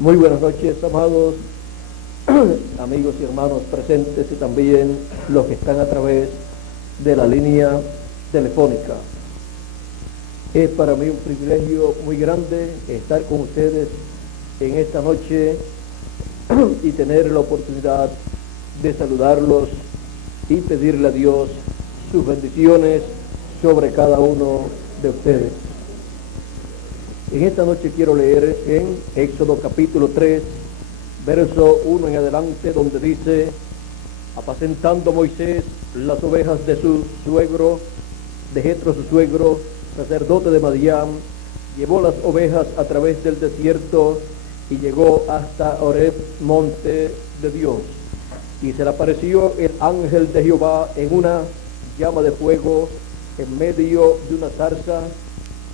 Muy buenas noches, amados amigos y hermanos presentes y también los que están a través de la línea telefónica. Es para mí un privilegio muy grande estar con ustedes en esta noche y tener la oportunidad de saludarlos y pedirle a Dios sus bendiciones sobre cada uno de ustedes. En esta noche quiero leer en Éxodo capítulo 3, verso 1 en adelante, donde dice: apacentando Moisés las ovejas de su suegro, de Jetro su suegro, sacerdote de Madián, llevó las ovejas a través del desierto y llegó hasta Horeb, monte de Dios. Y se le apareció el ángel de Jehová en una llama de fuego en medio de una zarza.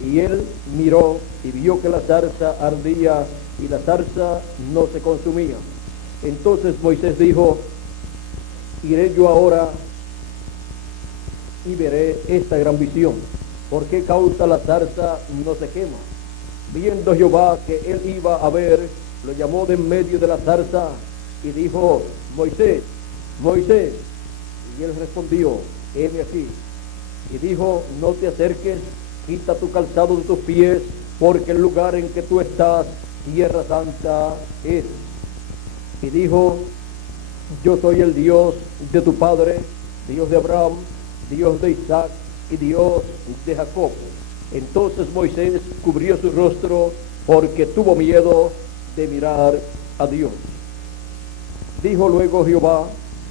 Y él miró y vio que la zarza ardía y la zarza no se consumía. Entonces Moisés dijo: iré yo ahora y veré esta gran visión. ¿Por qué causa la zarza no se quema? Viendo Jehová que él iba a ver, lo llamó de en medio de la zarza y dijo: Moisés, Moisés. Y él respondió: heme aquí. Y dijo: no te acerques, quita tu calzado de tus pies, porque el lugar en que tú estás, tierra santa es. Y dijo: yo soy el Dios de tu padre, Dios de Abraham, Dios de Isaac y Dios de Jacob. Entonces Moisés cubrió su rostro porque tuvo miedo de mirar a Dios. Dijo luego Jehová: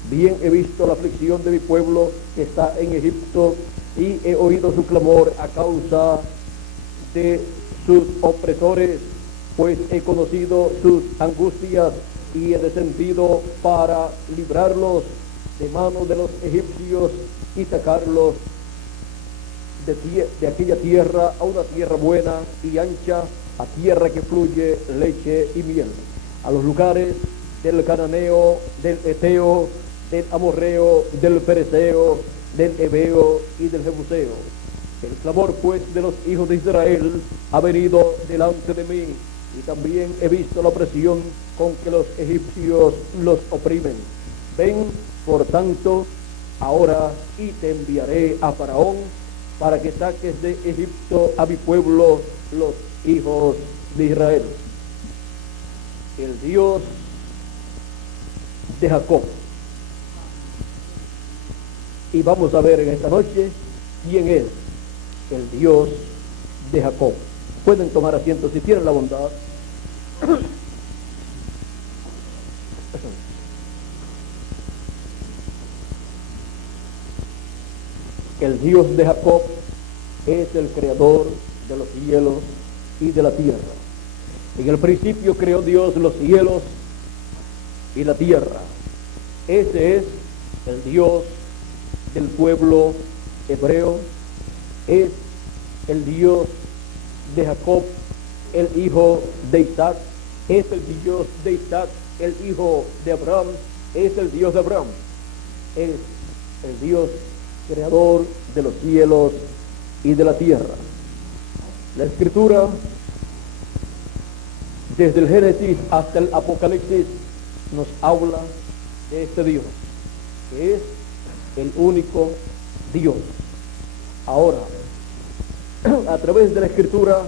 bien he visto la aflicción de mi pueblo que está en Egipto, y he oído su clamor a causa de sus opresores, pues he conocido sus angustias y he descendido para librarlos de mano de los egipcios y sacarlos de aquella tierra a una tierra buena y ancha, a tierra que fluye leche y miel, a los lugares del cananeo, del eteo, del amorreo, del pereceo, del heveo y del jebuseo. El clamor pues de los hijos de Israel ha venido delante de mí, y también he visto la opresión con que los egipcios los oprimen. Ven, por tanto, ahora y te enviaré a Faraón para que saques de Egipto a mi pueblo, los hijos de Israel. El Dios de Jacob. Y vamos a ver en esta noche quién es el Dios de Jacob. Pueden tomar asiento si tienen la bondad. El Dios de Jacob es el creador de los cielos y de la tierra. En el principio creó Dios los cielos y la tierra. Ese es el Dios del pueblo hebreo, es el Dios de Jacob, el hijo de Isaac, es el Dios de Isaac, el hijo de Abraham, es el Dios de Abraham, es el Dios creador de los cielos y de la tierra. La Escritura, desde el Génesis hasta el Apocalipsis, nos habla de este Dios, que es el único Dios. Ahora, a través de la Escritura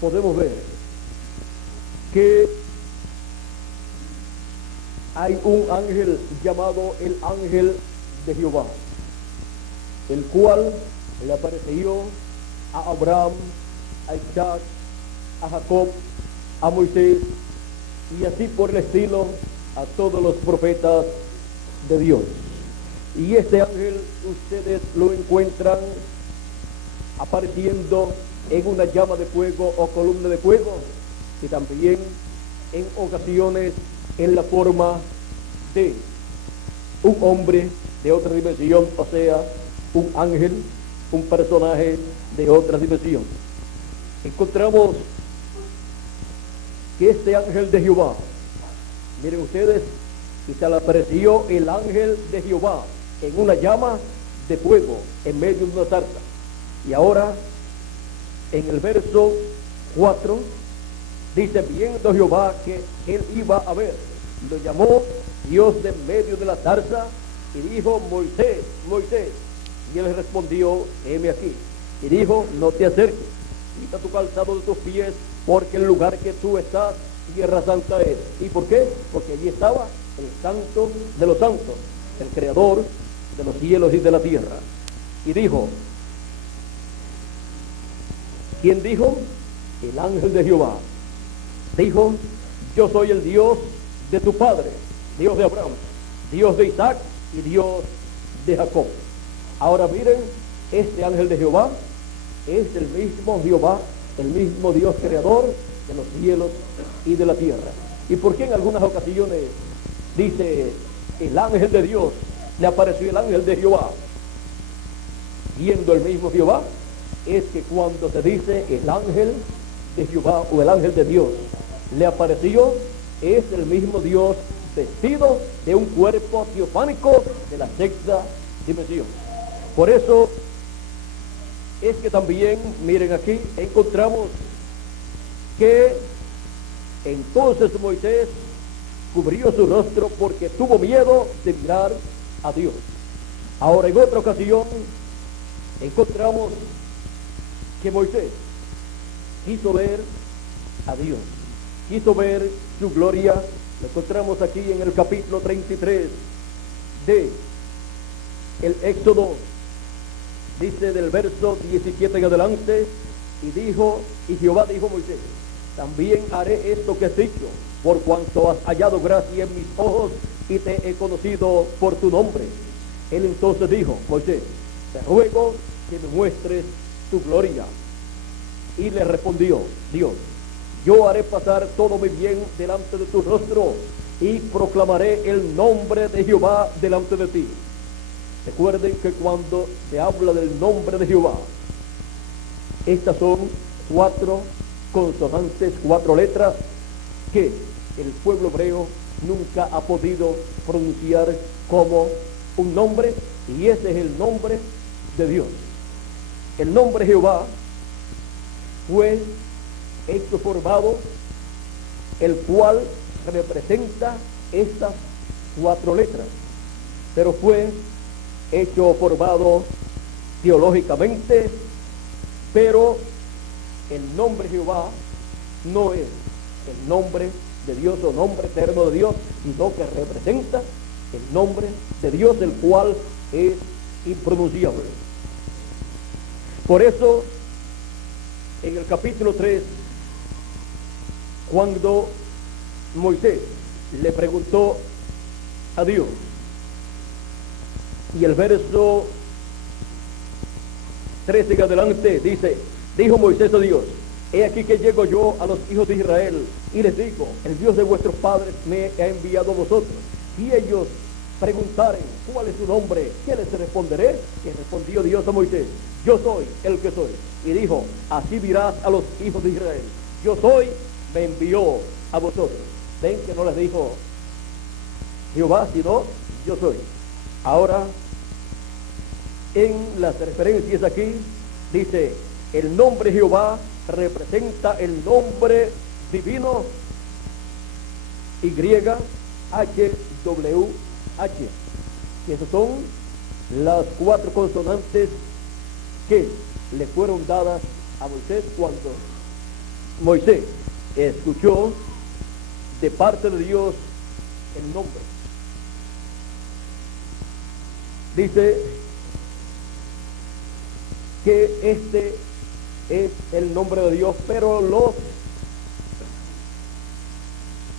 podemos ver que hay un ángel llamado el ángel de Jehová, el cual le apareció a Abraham, a Isaac, a Jacob, a Moisés y así por el estilo a todos los profetas de Dios. Y este ángel ustedes lo encuentran apareciendo en una llama de fuego o columna de fuego, y también en ocasiones en la forma de un hombre de otra dimensión, o sea, un ángel, un personaje de otra dimensión. Encontramos que este ángel de Jehová, miren ustedes, y se le apareció el ángel de Jehová en una llama de fuego en medio de una zarza. Y ahora en el verso 4 Dice, viendo Jehová que él iba a ver, lo llamó Dios de medio de la zarza y dijo, Moisés, Moisés. Y él respondió, heme aquí. Y dijo, no te acerques, quita tu calzado de tus pies, porque el lugar que tú estás, tierra santa es. ¿Y por qué? Porque allí estaba el santo de los santos, el creador de los cielos y de la tierra. Y dijo, ¿quién dijo? El ángel de Jehová. Dijo, yo soy el Dios de tu padre, Dios de Abraham, Dios de Isaac y Dios de Jacob. Ahora miren, este ángel de Jehová es el mismo Jehová, el mismo Dios creador de los cielos y de la tierra. ¿Y por qué en algunas ocasiones dice el ángel de Dios, le apareció el ángel de Jehová, siendo el mismo Jehová? Es que cuando se dice el ángel de Jehová o el ángel de Dios le apareció, es el mismo Dios vestido de un cuerpo teofánico de la sexta dimensión. Por eso es que también, miren aquí, encontramos que entonces Moisés cubrió su rostro porque tuvo miedo de mirar a Dios. Ahora, en otra ocasión, encontramos que Moisés quiso ver a Dios, quiso ver su gloria. Lo encontramos aquí en el capítulo 33 de el Éxodo. Dice del verso 17 en adelante, y Jehová dijo a Moisés, también haré esto que has dicho, por cuanto has hallado gracia en mis ojos y te he conocido por tu nombre. Él entonces dijo, Moisés, te ruego que me muestres tu gloria. Y le respondió Dios, yo haré pasar todo mi bien delante de tu rostro y proclamaré el nombre de Jehová delante de ti. Recuerden que cuando se habla del nombre de Jehová, estas son 4 consonantes, 4 letras que el pueblo hebreo nunca ha podido pronunciar como un nombre, y ese es el nombre de Dios. El nombre Jehová fue hecho formado, el cual representa estas 4 letras, pero fue hecho formado teológicamente, pero el nombre Jehová no es el nombre de Dios o nombre eterno de Dios, sino que representa el nombre de Dios, el cual es impronunciable. Por eso, en el capítulo 3, cuando Moisés le preguntó a Dios, y el verso 13 en adelante dice, dijo Moisés a Dios, he aquí que llego yo a los hijos de Israel y les digo, el Dios de vuestros padres me ha enviado a vosotros. Y ellos preguntaren, ¿cuál es su nombre? ¿Qué les responderé? Y respondió Dios a Moisés, yo soy el que soy. Y dijo, así dirás a los hijos de Israel, yo soy, me envió a vosotros. Ven que no les dijo Jehová, sino yo soy. Ahora, en las referencias aquí, dice, el nombre Jehová representa el nombre divino, YHWH, que esas son las 4 consonantes que le fueron dadas a Moisés cuando Moisés escuchó de parte de Dios el nombre. Dice que este es el nombre de Dios, pero los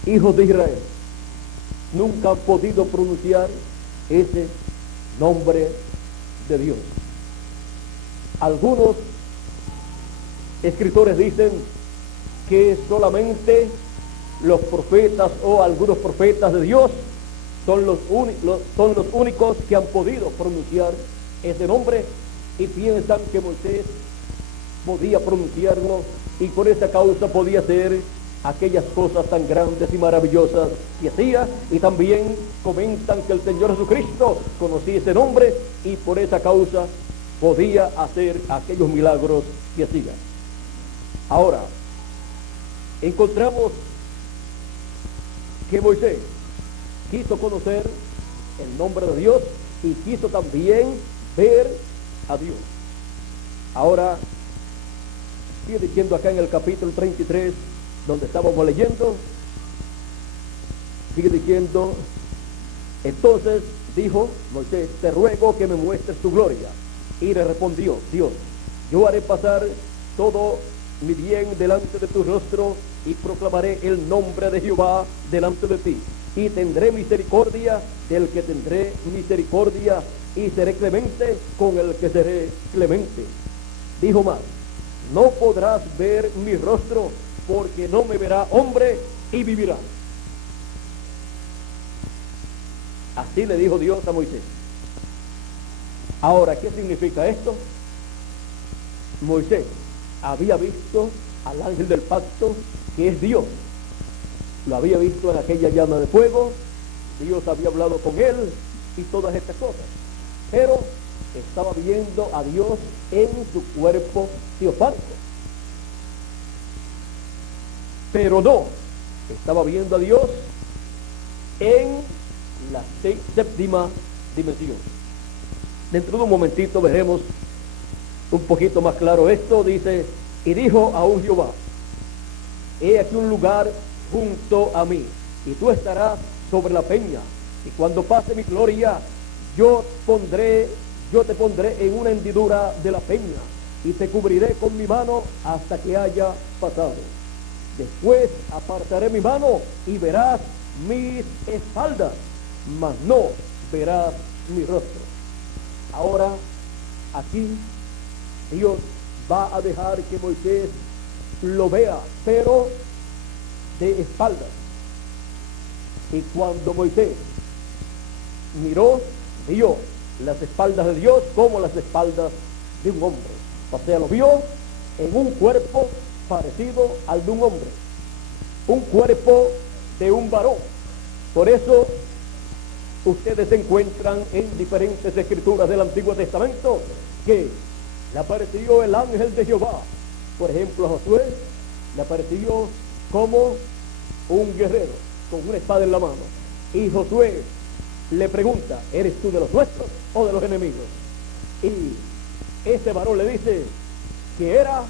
hijos de Israel nunca han podido pronunciar ese nombre de Dios. Algunos escritores dicen que solamente los profetas o algunos profetas de Dios son los únicos que han podido pronunciar ese nombre, y piensan que Moisés podía pronunciarlo y por esa causa podía hacer aquellas cosas tan grandes y maravillosas que hacía, y también comentan que el Señor Jesucristo conocía ese nombre y por esa causa podía hacer aquellos milagros que hacía. Ahora, encontramos que Moisés quiso conocer el nombre de Dios y quiso también ver a Dios. Ahora, sigue diciendo acá en el capítulo 33, donde estábamos leyendo, sigue diciendo, entonces dijo Moisés, te ruego que me muestres tu gloria. Y le respondió Dios, yo haré pasar todo mi bien delante de tu rostro y proclamaré el nombre de Jehová delante de ti. Y tendré misericordia del que tendré misericordia y seré clemente con el que seré clemente. Dijo más, no podrás ver mi rostro porque no me verá hombre y vivirá. Así le dijo Dios a Moisés. Ahora, ¿qué significa esto? Moisés había visto al ángel del pacto, que es Dios. Lo había visto en aquella llama de fuego. Dios había hablado con él y todas estas cosas. Pero estaba viendo a Dios en su cuerpo teofánico. Pero no, estaba viendo a Dios en la séptima dimensión. Dentro de un momentito veremos un poquito más claro esto. Dice, y dijo aún Jehová, he aquí un lugar junto a mí, y tú estarás sobre la peña, y cuando pase mi gloria, yo te pondré en una hendidura de la peña, y te cubriré con mi mano hasta que haya pasado. Después apartaré mi mano y verás mis espaldas, mas no verás mi rostro. Ahora, aquí, Dios va a dejar que Moisés lo vea, pero de espaldas. Y cuando Moisés miró, vio las espaldas de Dios como las espaldas de un hombre. O sea, lo vio en un cuerpo parecido al de un hombre, un cuerpo de un varón. Por eso ustedes encuentran en diferentes escrituras del Antiguo Testamento que le apareció el ángel de Jehová. Por ejemplo, a Josué le apareció como un guerrero con una espada en la mano, y Josué le pregunta, ¿eres tú de los nuestros o de los enemigos? Y ese varón le dice que era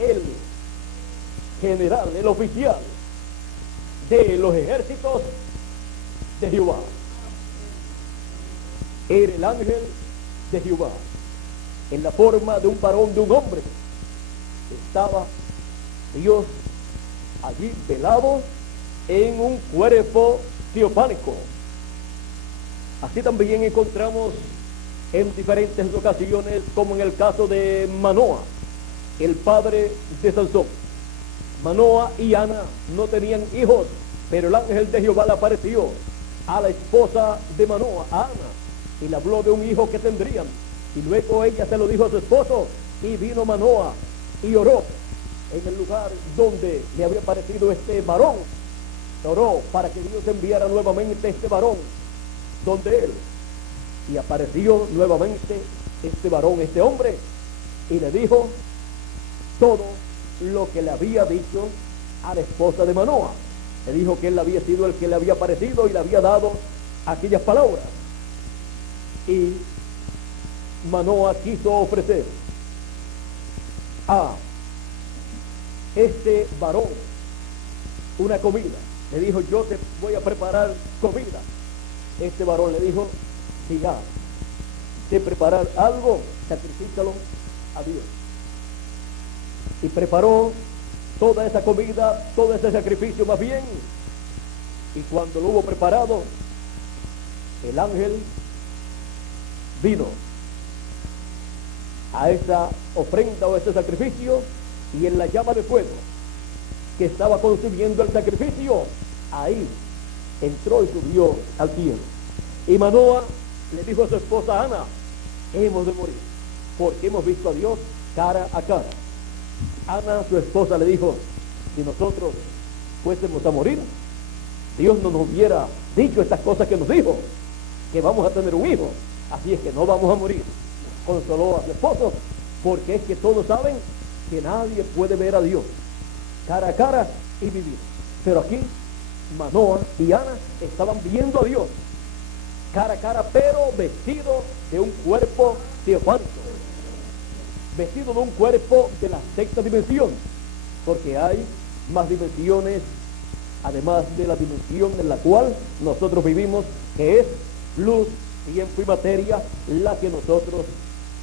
el general, el oficial de los ejércitos de Jehová. Era el ángel de Jehová en la forma de un varón, de un hombre. Estaba Dios allí velado en un cuerpo teofánico. Así también encontramos en diferentes ocasiones, como en el caso de Manoa, el padre de Sansón. Manoa y Ana no tenían hijos, pero el ángel de Jehová le apareció a la esposa de Manoa, a Ana, y le habló de un hijo que tendrían. Y luego ella se lo dijo a su esposo, y vino Manoa y oró en el lugar donde le había aparecido este varón. Oró para que Dios enviara nuevamente este varón donde él. Y apareció nuevamente este varón, este hombre, y le dijo todo lo que le había dicho a la esposa de Manoa. Le dijo que él había sido el que le había aparecido y le había dado aquellas palabras. Y Manoa quiso ofrecer a este varón una comida. Le dijo, yo te voy a preparar comida. Este varón le dijo, si has de preparar algo, sacrifícalo a Dios. Y preparó toda esa comida, todo ese sacrificio más bien. Y cuando lo hubo preparado, el ángel vino a esa ofrenda o ese sacrificio, y en la llama de fuego que estaba consumiendo el sacrificio, ahí entró y subió al cielo. Y Manoa le dijo a su esposa Ana, hemos de morir, porque hemos visto a Dios cara a cara. Ana, su esposa, le dijo, si nosotros fuésemos a morir, Dios no nos hubiera dicho estas cosas que nos dijo, que vamos a tener un hijo, así es que no vamos a morir. Consoló a su esposo, porque es que todos saben que nadie puede ver a Dios, cara a cara y vivir. Pero aquí Manoah y Ana estaban viendo a Dios cara a cara, pero vestido de un cuerpo teofánico, vestido de un cuerpo de la sexta dimensión, porque hay más dimensiones además de la dimensión en la cual nosotros vivimos, que es luz, tiempo y materia, la que nosotros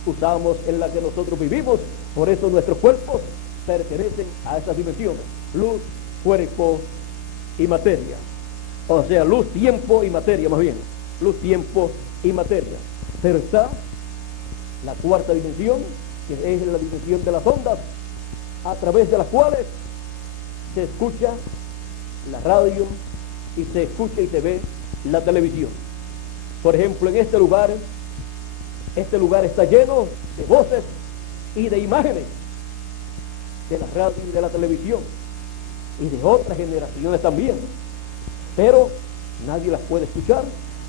usamos, en la que nosotros vivimos. Por eso nuestros cuerpos pertenecen a esas dimensiones: luz, cuerpo y materia. O sea, luz, tiempo y materia, más bien. Luz, tiempo y materia. Pero está la cuarta dimensión, que es la dimensión de las ondas, a través de las cuales se escucha la radio y se escucha y se ve la televisión. Por ejemplo, en este lugar está lleno de voces y de imágenes de la radio y de la televisión y de otras generaciones también, pero nadie las puede escuchar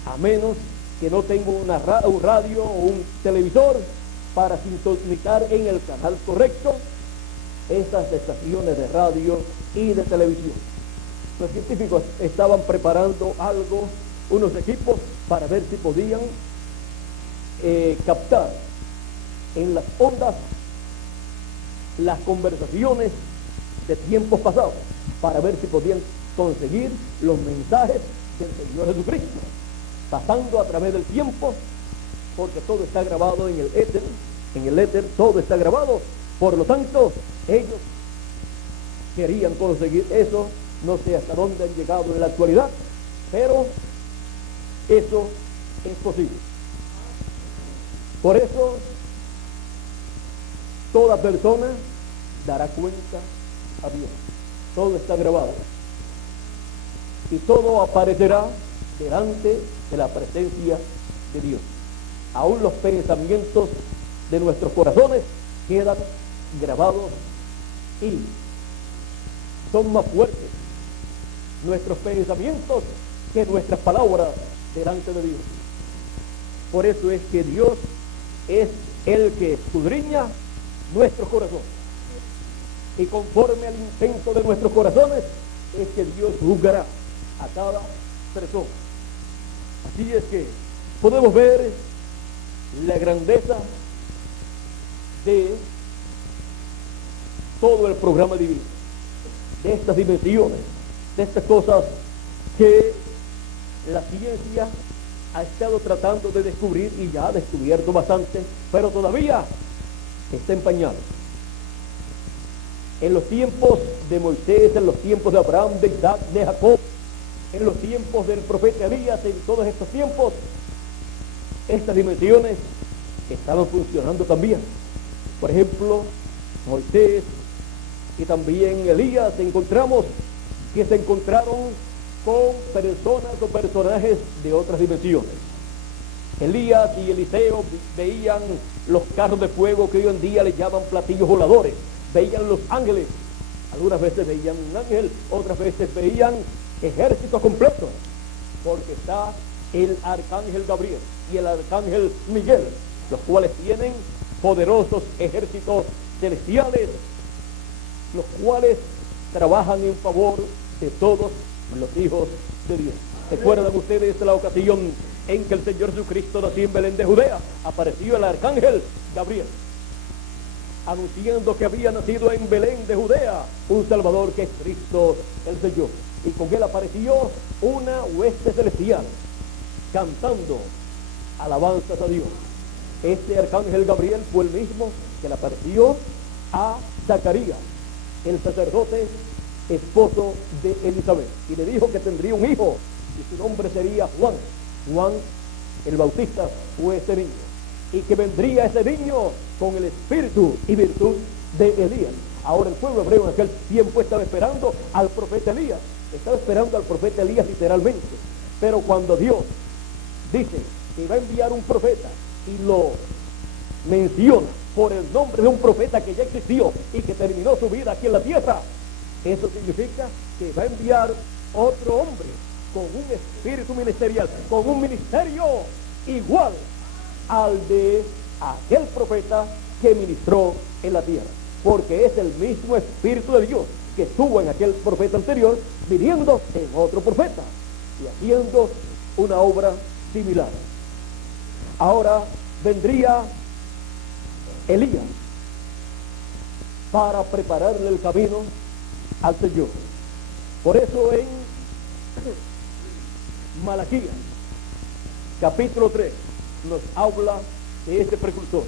a menos que no tenga un radio o un televisor para sintonizar en el canal correcto estas estaciones de radio y de televisión. Los científicos estaban preparando unos equipos para ver si podían captar en las ondas las conversaciones de tiempos pasados, para ver si podían conseguir los mensajes del Señor Jesucristo, pasando a través del tiempo, porque todo está grabado en el éter todo está grabado. Por lo tanto, ellos querían conseguir eso. No sé hasta dónde han llegado en la actualidad, pero eso es posible. Por eso, toda persona dará cuenta a Dios. Todo está grabado. Y todo aparecerá delante de la presencia de Dios. Aún los pensamientos de nuestros corazones quedan grabados y son más fuertes nuestros pensamientos que nuestras palabras delante de Dios. Por eso es que Dios es el que escudriña nuestros corazones, y conforme al intento de nuestros corazones es que Dios juzgará a cada persona. Así es que podemos ver la grandeza de todo el programa divino, de estas dimensiones, de estas cosas que la ciencia ha estado tratando de descubrir y ya ha descubierto bastante, pero todavía está en pañales. En los tiempos de Moisés, en los tiempos de Abraham, de Isaac, de Jacob, en los tiempos del profeta Elías, en todos estos tiempos, estas dimensiones estaban funcionando también. Por ejemplo, Moisés y también Elías, encontramos que se encontraron con personas o personajes de otras dimensiones. Elías y Eliseo veían los carros de fuego que hoy en día le llaman platillos voladores, veían los ángeles, algunas veces veían un ángel, otras veces veían ejércitos completos, porque está el arcángel Gabriel y el arcángel Miguel, los cuales tienen poderosos ejércitos celestiales, los cuales trabajan en favor de todos los hijos de Dios. ¿Recuerdan ustedes la ocasión en que el Señor Jesucristo nació en Belén de Judea? Apareció el arcángel Gabriel, anunciando que había nacido en Belén de Judea un Salvador, que es Cristo el Señor. Y con él apareció una hueste celestial, cantando alabanzas a Dios. Este arcángel Gabriel fue el mismo que le apareció a Zacarías, el sacerdote esposo de Elizabeth, y le dijo que tendría un hijo y su nombre sería Juan. Juan el Bautista fue ese niño, y que vendría ese niño con el espíritu y virtud de Elías. Ahora el pueblo hebreo en aquel tiempo estaba esperando al profeta Elías, literalmente. Pero cuando Dios dice que va a enviar un profeta y lo menciona por el nombre de un profeta que ya existió y que terminó su vida aquí en la tierra, eso significa que va a enviar otro hombre con un espíritu ministerial, con un ministerio igual al de aquel profeta que ministró en la tierra, porque es el mismo Espíritu de Dios que estuvo en aquel profeta anterior, viniendo en otro profeta y haciendo una obra similar. Ahora vendría Elías para prepararle el camino al Señor. Por eso en Malaquías, capítulo 3, nos habla de este precursor.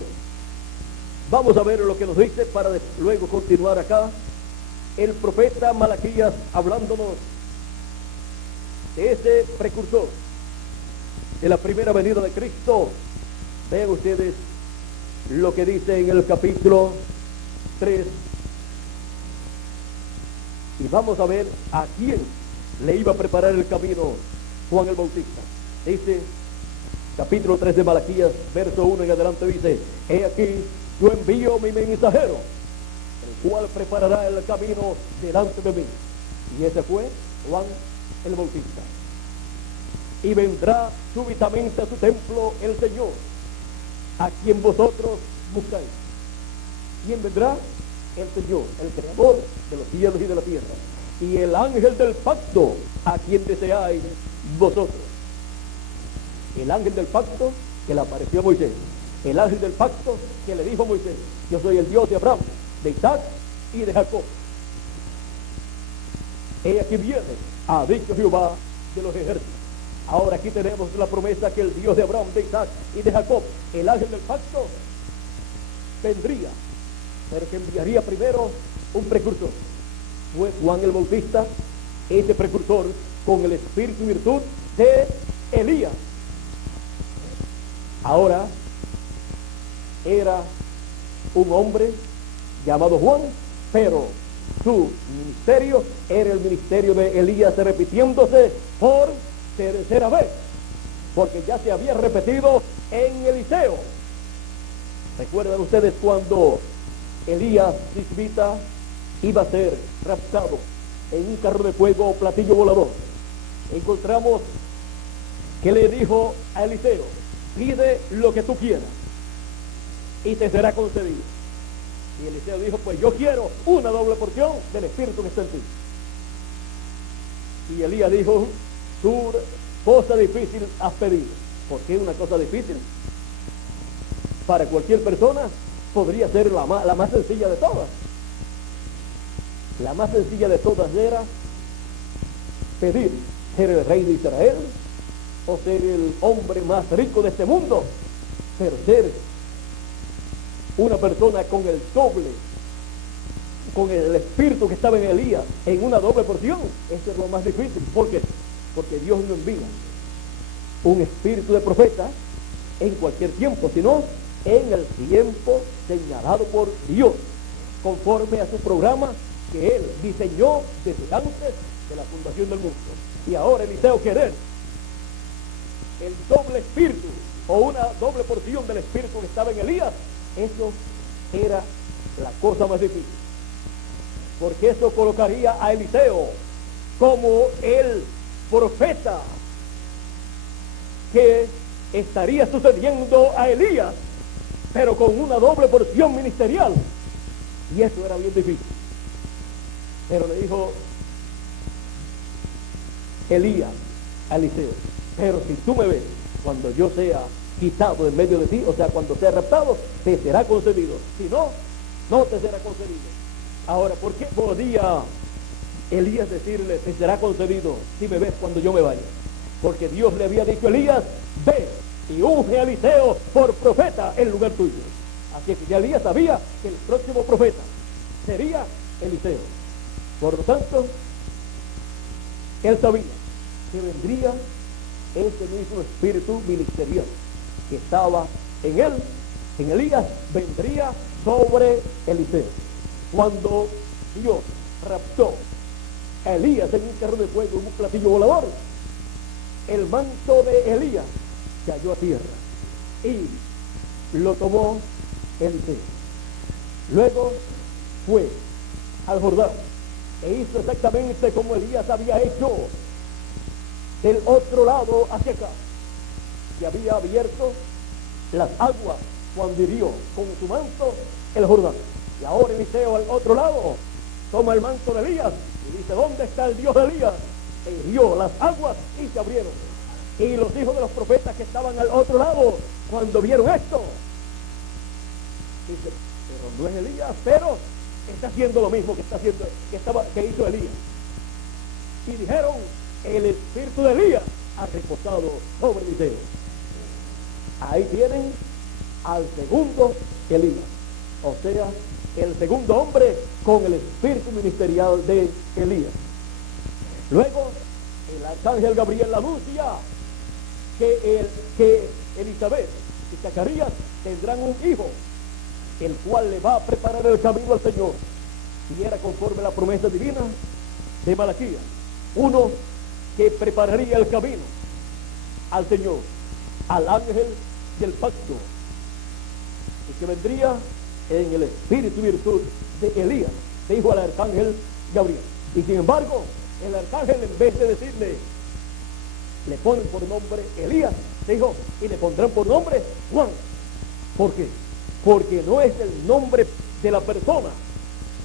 Vamos a ver lo que nos dice para luego continuar acá. El profeta Malaquías hablándonos de ese precursor de la primera venida de Cristo. Vean ustedes lo que dice en el capítulo 3. Y vamos a ver a quién le iba a preparar el camino Juan el Bautista. Dice, capítulo 3 de Malaquías, verso 1 en adelante, dice: he aquí, yo envío mi mensajero, el cual preparará el camino delante de mí. Y ese fue Juan el Bautista. Y vendrá súbitamente a su templo el Señor, a quien vosotros buscáis. ¿Quién vendrá? El Señor, el creador de los cielos y de la tierra. Y el ángel del pacto, a quien deseáis vosotros. El ángel del pacto que le apareció a Moisés. El ángel del pacto que le dijo a Moisés: yo soy el Dios de Abraham, de Isaac y de Jacob. He aquí viene, ha dicho Jehová de los ejércitos. Ahora aquí tenemos la promesa que el Dios de Abraham, de Isaac y de Jacob, el ángel del pacto, vendría, pero que enviaría primero un precursor. Fue Juan el Bautista, ese precursor con el espíritu y virtud de Elías. Ahora era un hombre llamado Juan, pero su ministerio era el ministerio de Elías, repitiéndose por tercera vez, porque ya se había repetido en Eliseo. ¿Recuerdan ustedes cuando Elías Tisbita iba a ser raptado en un carro de fuego o platillo volador? Encontramos que le dijo a Eliseo: pide lo que tú quieras y te será concedido. Y Eliseo dijo: pues yo quiero una doble porción del espíritu que está en ti. Y Elías dijo: tu cosa difícil has pedido. ¿Por qué una cosa difícil? Para cualquier persona podría ser la más sencilla de todas. La más sencilla de todas era pedir ser el rey de Israel, o ser el hombre más rico de este mundo. Pero ser una persona con el doble, con el espíritu que estaba en Elías, en una doble porción, eso es lo más difícil. ¿Por qué? Porque Dios no envía un espíritu de profeta en cualquier tiempo, sino en el tiempo señalado por Dios, conforme a su programa que Él diseñó desde antes de la fundación del mundo. Y ahora Eliseo querer el doble espíritu o una doble porción del espíritu que estaba en Elías, eso era la cosa más difícil, porque eso colocaría a Eliseo como el profeta que estaría sucediendo a Elías, pero con una doble porción ministerial, y eso era bien difícil. Pero le dijo Elías a Eliseo: pero si tú me ves cuando yo sea quitado en medio de ti, o sea, cuando sea raptado, te será concedido. Si no, no te será concedido. Ahora, ¿por qué podía Elías decirle: te será concedido si me ves cuando yo me vaya? Porque Dios le había dicho a Elías: ve y unge a Eliseo por profeta en lugar tuyo. Así que ya Elías sabía que el próximo profeta sería Eliseo. Por lo tanto, él sabía que vendría ese mismo espíritu ministerial que estaba en él, en Elías, vendría sobre Eliseo. Cuando Dios raptó a Elías en un carro de fuego, en un platillo volador, el manto de Elías cayó a tierra y lo tomó Eliseo. Luego fue al Jordán e hizo exactamente como Elías había hecho del otro lado hacia acá, y había abierto las aguas cuando hirió con su manto el Jordán. Y ahora Eliseo al otro lado toma el manto de Elías y dice, ¿dónde está el Dios de Elías? E hirió las aguas y se abrieron. Y los hijos de los profetas que estaban al otro lado, cuando vieron esto, dice, pero no es Elías, pero está haciendo lo mismo que hizo Elías. Y dijeron, el espíritu de Elías ha reposado sobre Eliseo. Ahí tienen al segundo Elías, o sea, el segundo hombre con el espíritu ministerial de Elías. Luego, el arcángel Gabriel anuncia que Elizabeth y Zacarías tendrán un hijo, el cual le va a preparar el camino al Señor. Y era conforme a la promesa divina de Malaquías, uno que prepararía el camino al Señor, al ángel del pacto, y que vendría en el espíritu y virtud de Elías, dijo al arcángel Gabriel. Y sin embargo, el arcángel, en vez de decirle, le ponen por nombre Elías, dijo, y le pondrán por nombre Juan. ¿Por qué? Porque no es el nombre de la persona,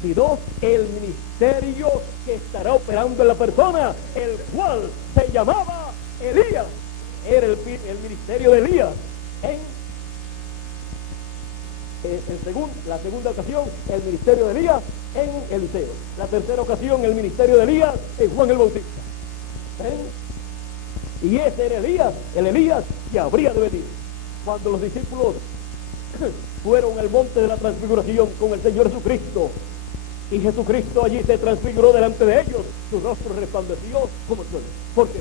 sino el ministerio que estará operando en la persona, el cual se llamaba Elías. Era el ministerio de Elías. La segunda ocasión, el ministerio de Elías en Eliseo. La tercera ocasión, el ministerio de Elías en Juan el Bautista. Y ese era Elías, el Elías que habría de venir. Cuando los discípulos fueron al monte de la transfiguración con el Señor Jesucristo, y Jesucristo allí se transfiguró delante de ellos, su rostro resplandeció como el sol. ¿Por qué?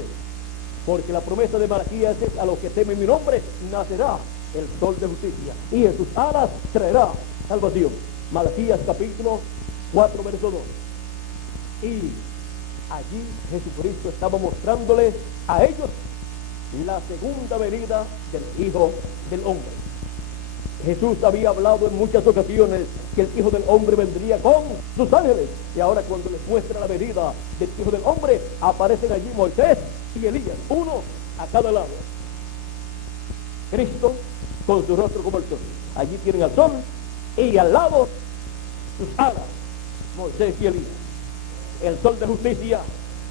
Porque la promesa de Malaquías es: a los que temen mi nombre nacerá el sol de justicia, y en sus alas traerá salvación. Malaquías capítulo 4, verso 2. Y allí Jesucristo estaba mostrándoles a ellos la segunda venida del Hijo del Hombre. Jesús había hablado en muchas ocasiones que el Hijo del Hombre vendría con sus ángeles, y ahora cuando les muestra la venida del Hijo del Hombre, aparecen allí Moisés y Elías, uno a cada lado. Cristo con su rostro como el sol. Allí tienen al sol y al lado sus alas, Moisés y Elías. El sol de justicia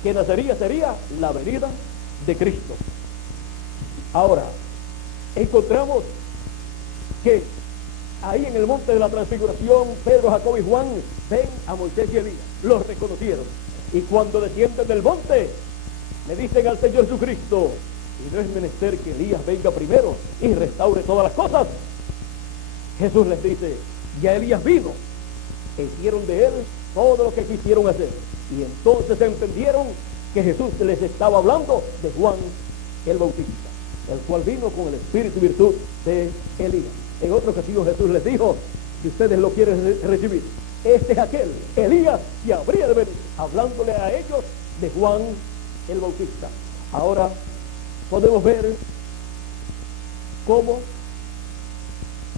que nacería sería la venida de Cristo. Ahora, encontramos que ahí en el monte de la transfiguración, Pedro, Jacobo y Juan ven a Moisés y Elías, los reconocieron, y cuando descienden del monte le dicen al Señor Jesucristo: y no es menester que Elías venga primero y restaure todas las cosas. Jesús les dice: ya Elías vino, e hicieron de él todo lo que quisieron hacer. Y entonces entendieron que Jesús les estaba hablando de Juan el Bautista, el cual vino con el espíritu y virtud de Elías. En otra ocasión Jesús les dijo: si ustedes lo quieren recibir, este es aquel Elías que habría de venir, hablándole a ellos de Juan el Bautista. Ahora podemos ver cómo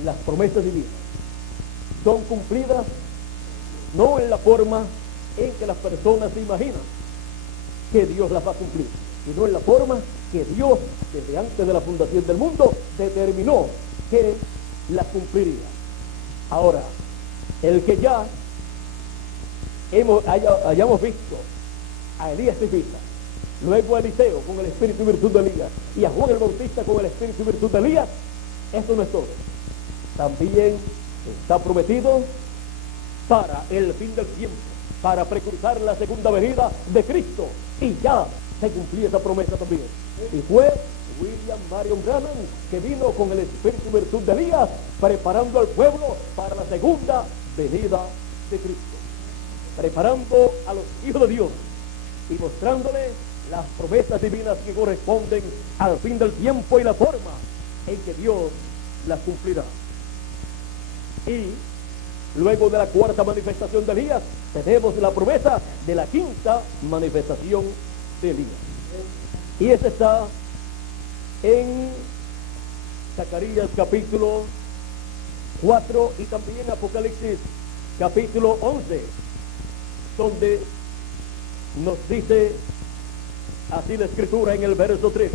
las promesas divinas son cumplidas no en la forma en que las personas se imaginan que Dios las va a cumplir, sino en la forma que Dios, desde antes de la fundación del mundo, determinó que las cumpliría. Ahora, el que ya hayamos visto a Elías y Fita, luego a Eliseo con el espíritu y virtud de Elías, y a Juan el Bautista con el espíritu y virtud de Elías, esto no es todo. También está prometido para el fin del tiempo, para precursar la segunda venida de Cristo, y ya se cumplió esa promesa también. Y fue William Marion Branham que vino con el espíritu y virtud de Elías, preparando al pueblo para la segunda venida de Cristo, preparando a los hijos de Dios y mostrándoles las promesas divinas que corresponden al fin del tiempo y la forma en que Dios las cumplirá. Y luego de la cuarta manifestación de Elías, tenemos la promesa de la quinta manifestación de Elías. Y esa está en Zacarías capítulo 4 y también Apocalipsis capítulo 11, donde nos dice así la Escritura en el verso 3: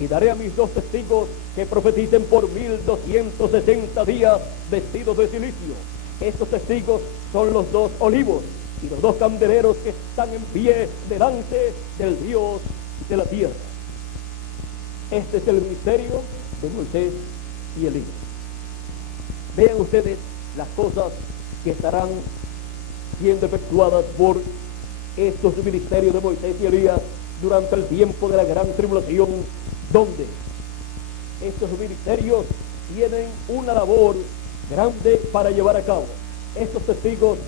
y daré a mis 2 testigos que profeticen por 1260 días vestidos de silicio, Estos testigos son los dos olivos y los dos candeleros que están en pie delante del Dios de la tierra. Este es el ministerio de Moisés y Elías. Vean ustedes las cosas que estarán siendo efectuadas por estos ministerios de Moisés y Elías durante el tiempo de la gran tribulación, donde estos ministerios tienen una labor grande para llevar a cabo. Estos testigos,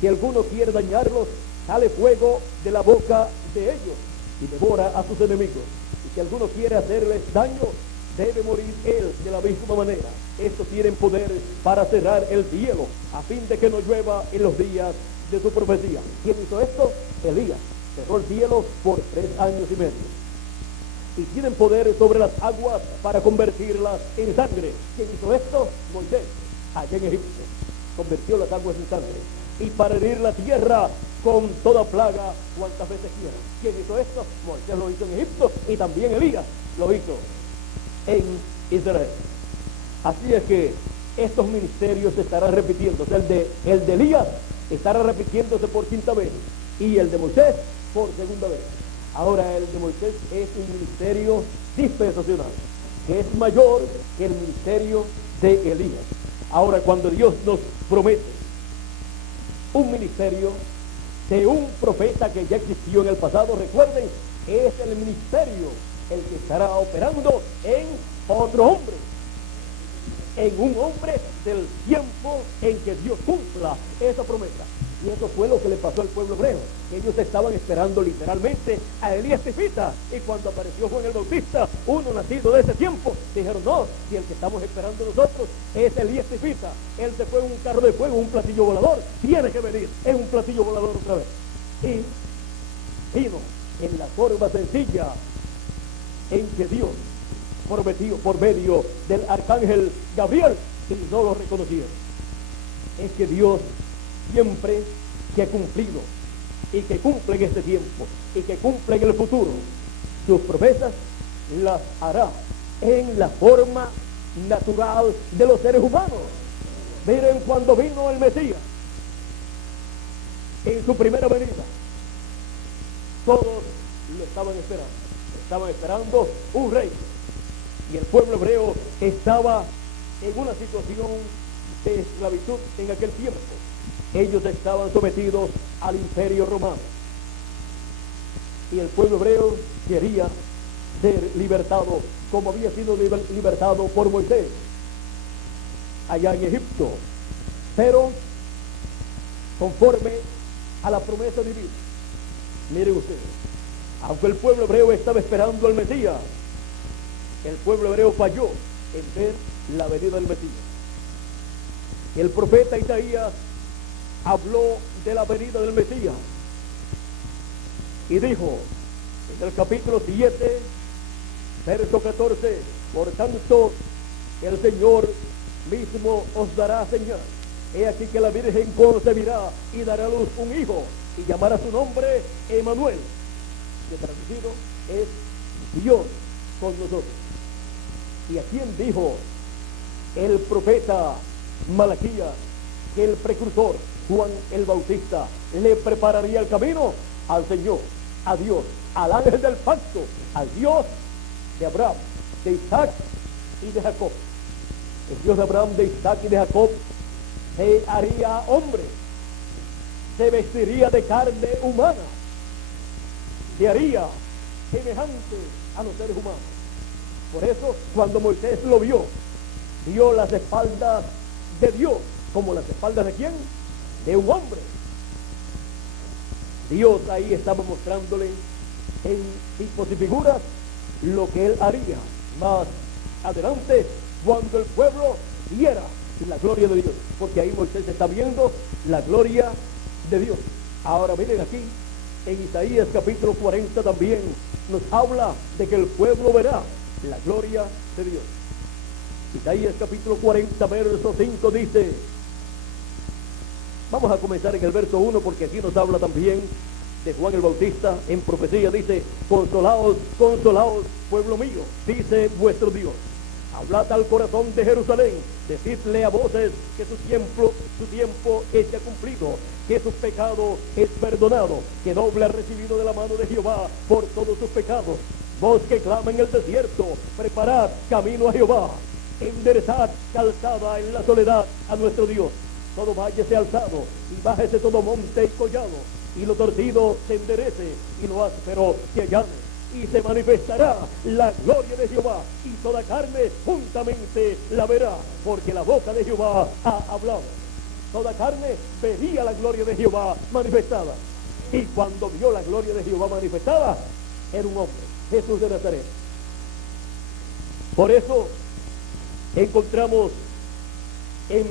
si alguno quiere dañarlos, sale fuego de la boca de ellos y devora a sus enemigos. Y si alguno quiere hacerles daño, debe morir él de la misma manera. Estos tienen poder para cerrar el cielo a fin de que no llueva en los días de su profecía. ¿Quién hizo esto? Elías. Cerró el cielo por 3 años y medio. Y tienen poder sobre las aguas para convertirlas en sangre. ¿Quién hizo esto? Moisés, allá en Egipto. Convirtió las aguas en sangre. Y para herir la tierra con toda plaga cuantas veces quiera. ¿Quién hizo esto? Moisés lo hizo en Egipto y también Elías lo hizo en Israel. Así es que estos ministerios se estarán repitiendo. El de Elías estará repitiéndose por 5ª vez y el de Moisés por 2ª vez. Ahora el de Moisés es un ministerio dispensacional, que es mayor que el ministerio de Elías. Ahora, cuando Dios nos promete un ministerio de un profeta que ya existió en el pasado, recuerden, es el ministerio el que estará operando en otro hombre, en un hombre del tiempo en que Dios cumpla esa promesa. Y eso fue lo que le pasó al pueblo hebreo. Ellos estaban esperando literalmente a Elías Tifita. Y cuando apareció Juan el Bautista, uno nacido de ese tiempo, dijeron, no, si el que estamos esperando nosotros es Elías Tifita. Él se fue en un carro de fuego, un platillo volador, tiene que venir en un platillo volador otra vez. Y vino en la forma sencilla en que Dios prometió por medio del arcángel Gabriel, y no lo reconocieron. Es que Dios siempre que ha cumplido y que cumple en este tiempo y que cumple en el futuro, sus promesas las hará en la forma natural de los seres humanos. Miren, cuando vino el Mesías en su primera venida, todos lo estaban esperando un rey, y el pueblo hebreo estaba en una situación de esclavitud en aquel tiempo. Ellos estaban sometidos al imperio romano y el pueblo hebreo quería ser libertado como había sido libertado por Moisés allá en Egipto, pero conforme a la promesa divina. Miren ustedes, aunque el pueblo hebreo estaba esperando al Mesías, el pueblo hebreo falló en ver la venida del Mesías. El profeta Isaías habló de la venida del Mesías y dijo en el capítulo 7, verso 14, por tanto el Señor mismo os dará señal. He aquí que la Virgen concebirá y dará a luz un hijo y llamará su nombre Emmanuel, que traducido es Dios con nosotros. ¿Y a quién dijo el profeta Malaquías que el precursor Juan el Bautista le prepararía el camino? Al Señor, a Dios, al ángel del pacto, al Dios de Abraham, de Isaac y de Jacob. El Dios de Abraham, de Isaac y de Jacob se haría hombre, se vestiría de carne humana, se haría semejante a los seres humanos. Por eso, cuando Moisés lo vio las espaldas de Dios, como las espaldas de ¿quién? De un hombre. Dios ahí estaba mostrándole en tipos y figuras lo que él haría más adelante cuando el pueblo viera la gloria de Dios, porque ahí Moisés está viendo la gloria de Dios. Ahora miren aquí en Isaías capítulo 40 también nos habla de que el pueblo verá la gloria de Dios. Isaías capítulo 40 verso 5 dice, vamos a comenzar en el verso 1 porque aquí nos habla también de Juan el Bautista en profecía. Dice, consolaos, consolaos, pueblo mío, dice vuestro Dios. Hablad al corazón de Jerusalén, decidle a voces que su tiempo es ya cumplido, que su pecado es perdonado, que doble ha recibido de la mano de Jehová por todos sus pecados. Vos que clama en el desierto, preparad camino a Jehová, enderezad calzada en la soledad a nuestro Dios. Todo valle sea alzado, y bájese todo monte y collado, y lo torcido se enderece, y lo áspero se allane. Y se manifestará la gloria de Jehová, y toda carne juntamente la verá, porque la boca de Jehová ha hablado. Toda carne vería la gloria de Jehová manifestada. Y cuando vio la gloria de Jehová manifestada, era un hombre, Jesús de Nazaret. Por eso encontramos en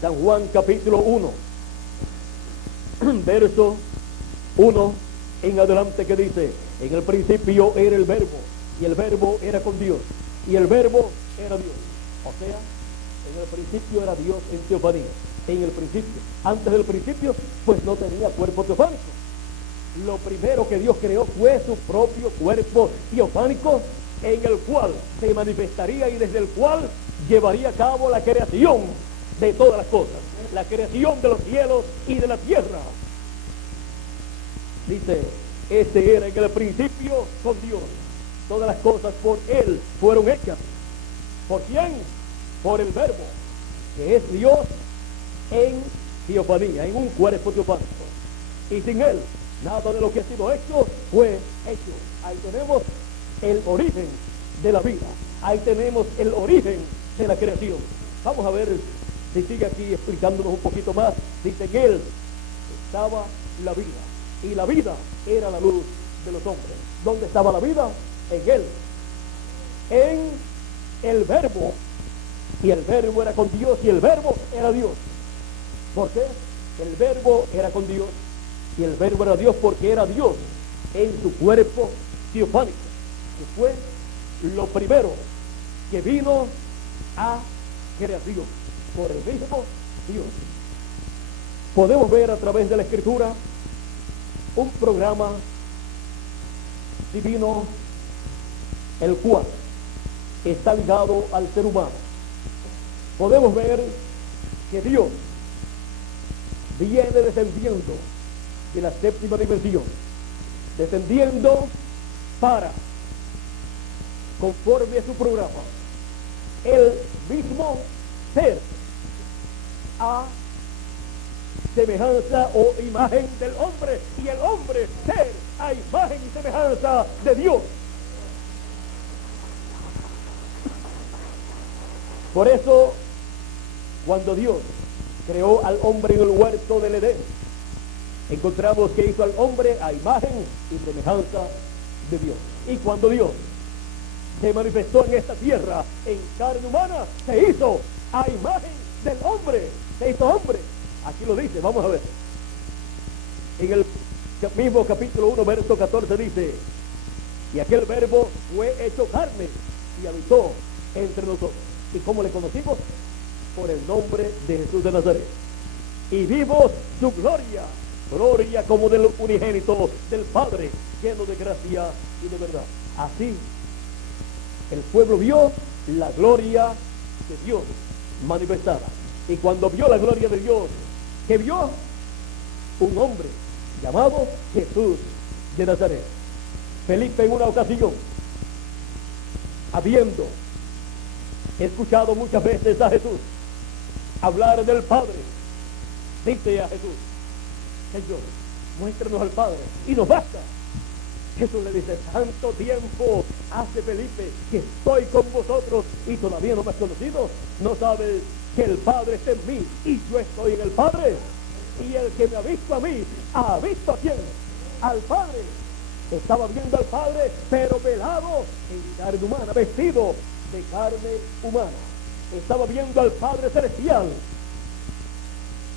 San Juan capítulo 1, verso 1 en adelante, que dice: en el principio era el verbo, y el verbo era con Dios, y el verbo era Dios. O sea, en el principio era Dios en teofanía. En el principio, antes del principio, pues no tenía cuerpo teofánico. Lo primero que Dios creó fue su propio cuerpo teofánico, en el cual se manifestaría y desde el cual llevaría a cabo la creación de todas las cosas, la creación de los cielos y de la tierra. Dice: este era en el principio con Dios. Todas las cosas por Él fueron hechas. ¿Por quién? Por el Verbo, que es Dios en teofanía, en un cuerpo teofánico. Y sin Él, nada de lo que ha sido hecho fue hecho. Ahí tenemos el origen de la vida. Ahí tenemos el origen de la creación. Vamos a ver si sigue aquí explicándonos un poquito más. Dice: en Él estaba la vida, y la vida era la luz de los hombres. ¿Dónde estaba la vida? En Él, en el Verbo, y el Verbo era con Dios, y el Verbo era Dios. ¿Por qué? El Verbo era con Dios, y el Verbo era Dios, porque era Dios en su cuerpo teofánico, que fue lo primero que vino a creación por el mismo Dios. Podemos ver a través de la Escritura un programa divino, el cual está ligado al ser humano. Podemos ver que Dios viene descendiendo de la séptima dimensión, descendiendo para, conforme a su programa, el mismo ser a semejanza o imagen del hombre, y el hombre ser a imagen y semejanza de Dios. Por eso, cuando Dios creó al hombre en el huerto del Edén, encontramos que hizo al hombre a imagen y semejanza de Dios. Y cuando Dios se manifestó en esta tierra en carne humana, se hizo a imagen del hombre, se hizo hombre. Aquí lo dice, vamos a ver. En el mismo capítulo 1, verso 14 dice: y aquel Verbo fue hecho carne y habitó entre nosotros. ¿Y cómo le conocimos? Por el nombre de Jesús de Nazaret. Y vimos su gloria, gloria como del unigénito del Padre, lleno de gracia y de verdad. Así el pueblo vio la gloria de Dios manifestada. Y cuando vio la gloria de Dios, ¿qué vio? Un hombre llamado Jesús de Nazaret. Felipe, en una ocasión, habiendo escuchado muchas veces a Jesús hablar del Padre, dice a Jesús: Señor, muéstranos al Padre y nos basta. Jesús le dice: tanto tiempo hace, Felipe, que estoy con vosotros y todavía no me has conocido. ¿No sabes que el Padre está en mí y yo estoy en el Padre? Y el que me ha visto a mí, ¿ha visto a quién? Al Padre. Estaba viendo al Padre, pero velado en carne humana, vestido de carne humana. Estaba viendo al Padre celestial.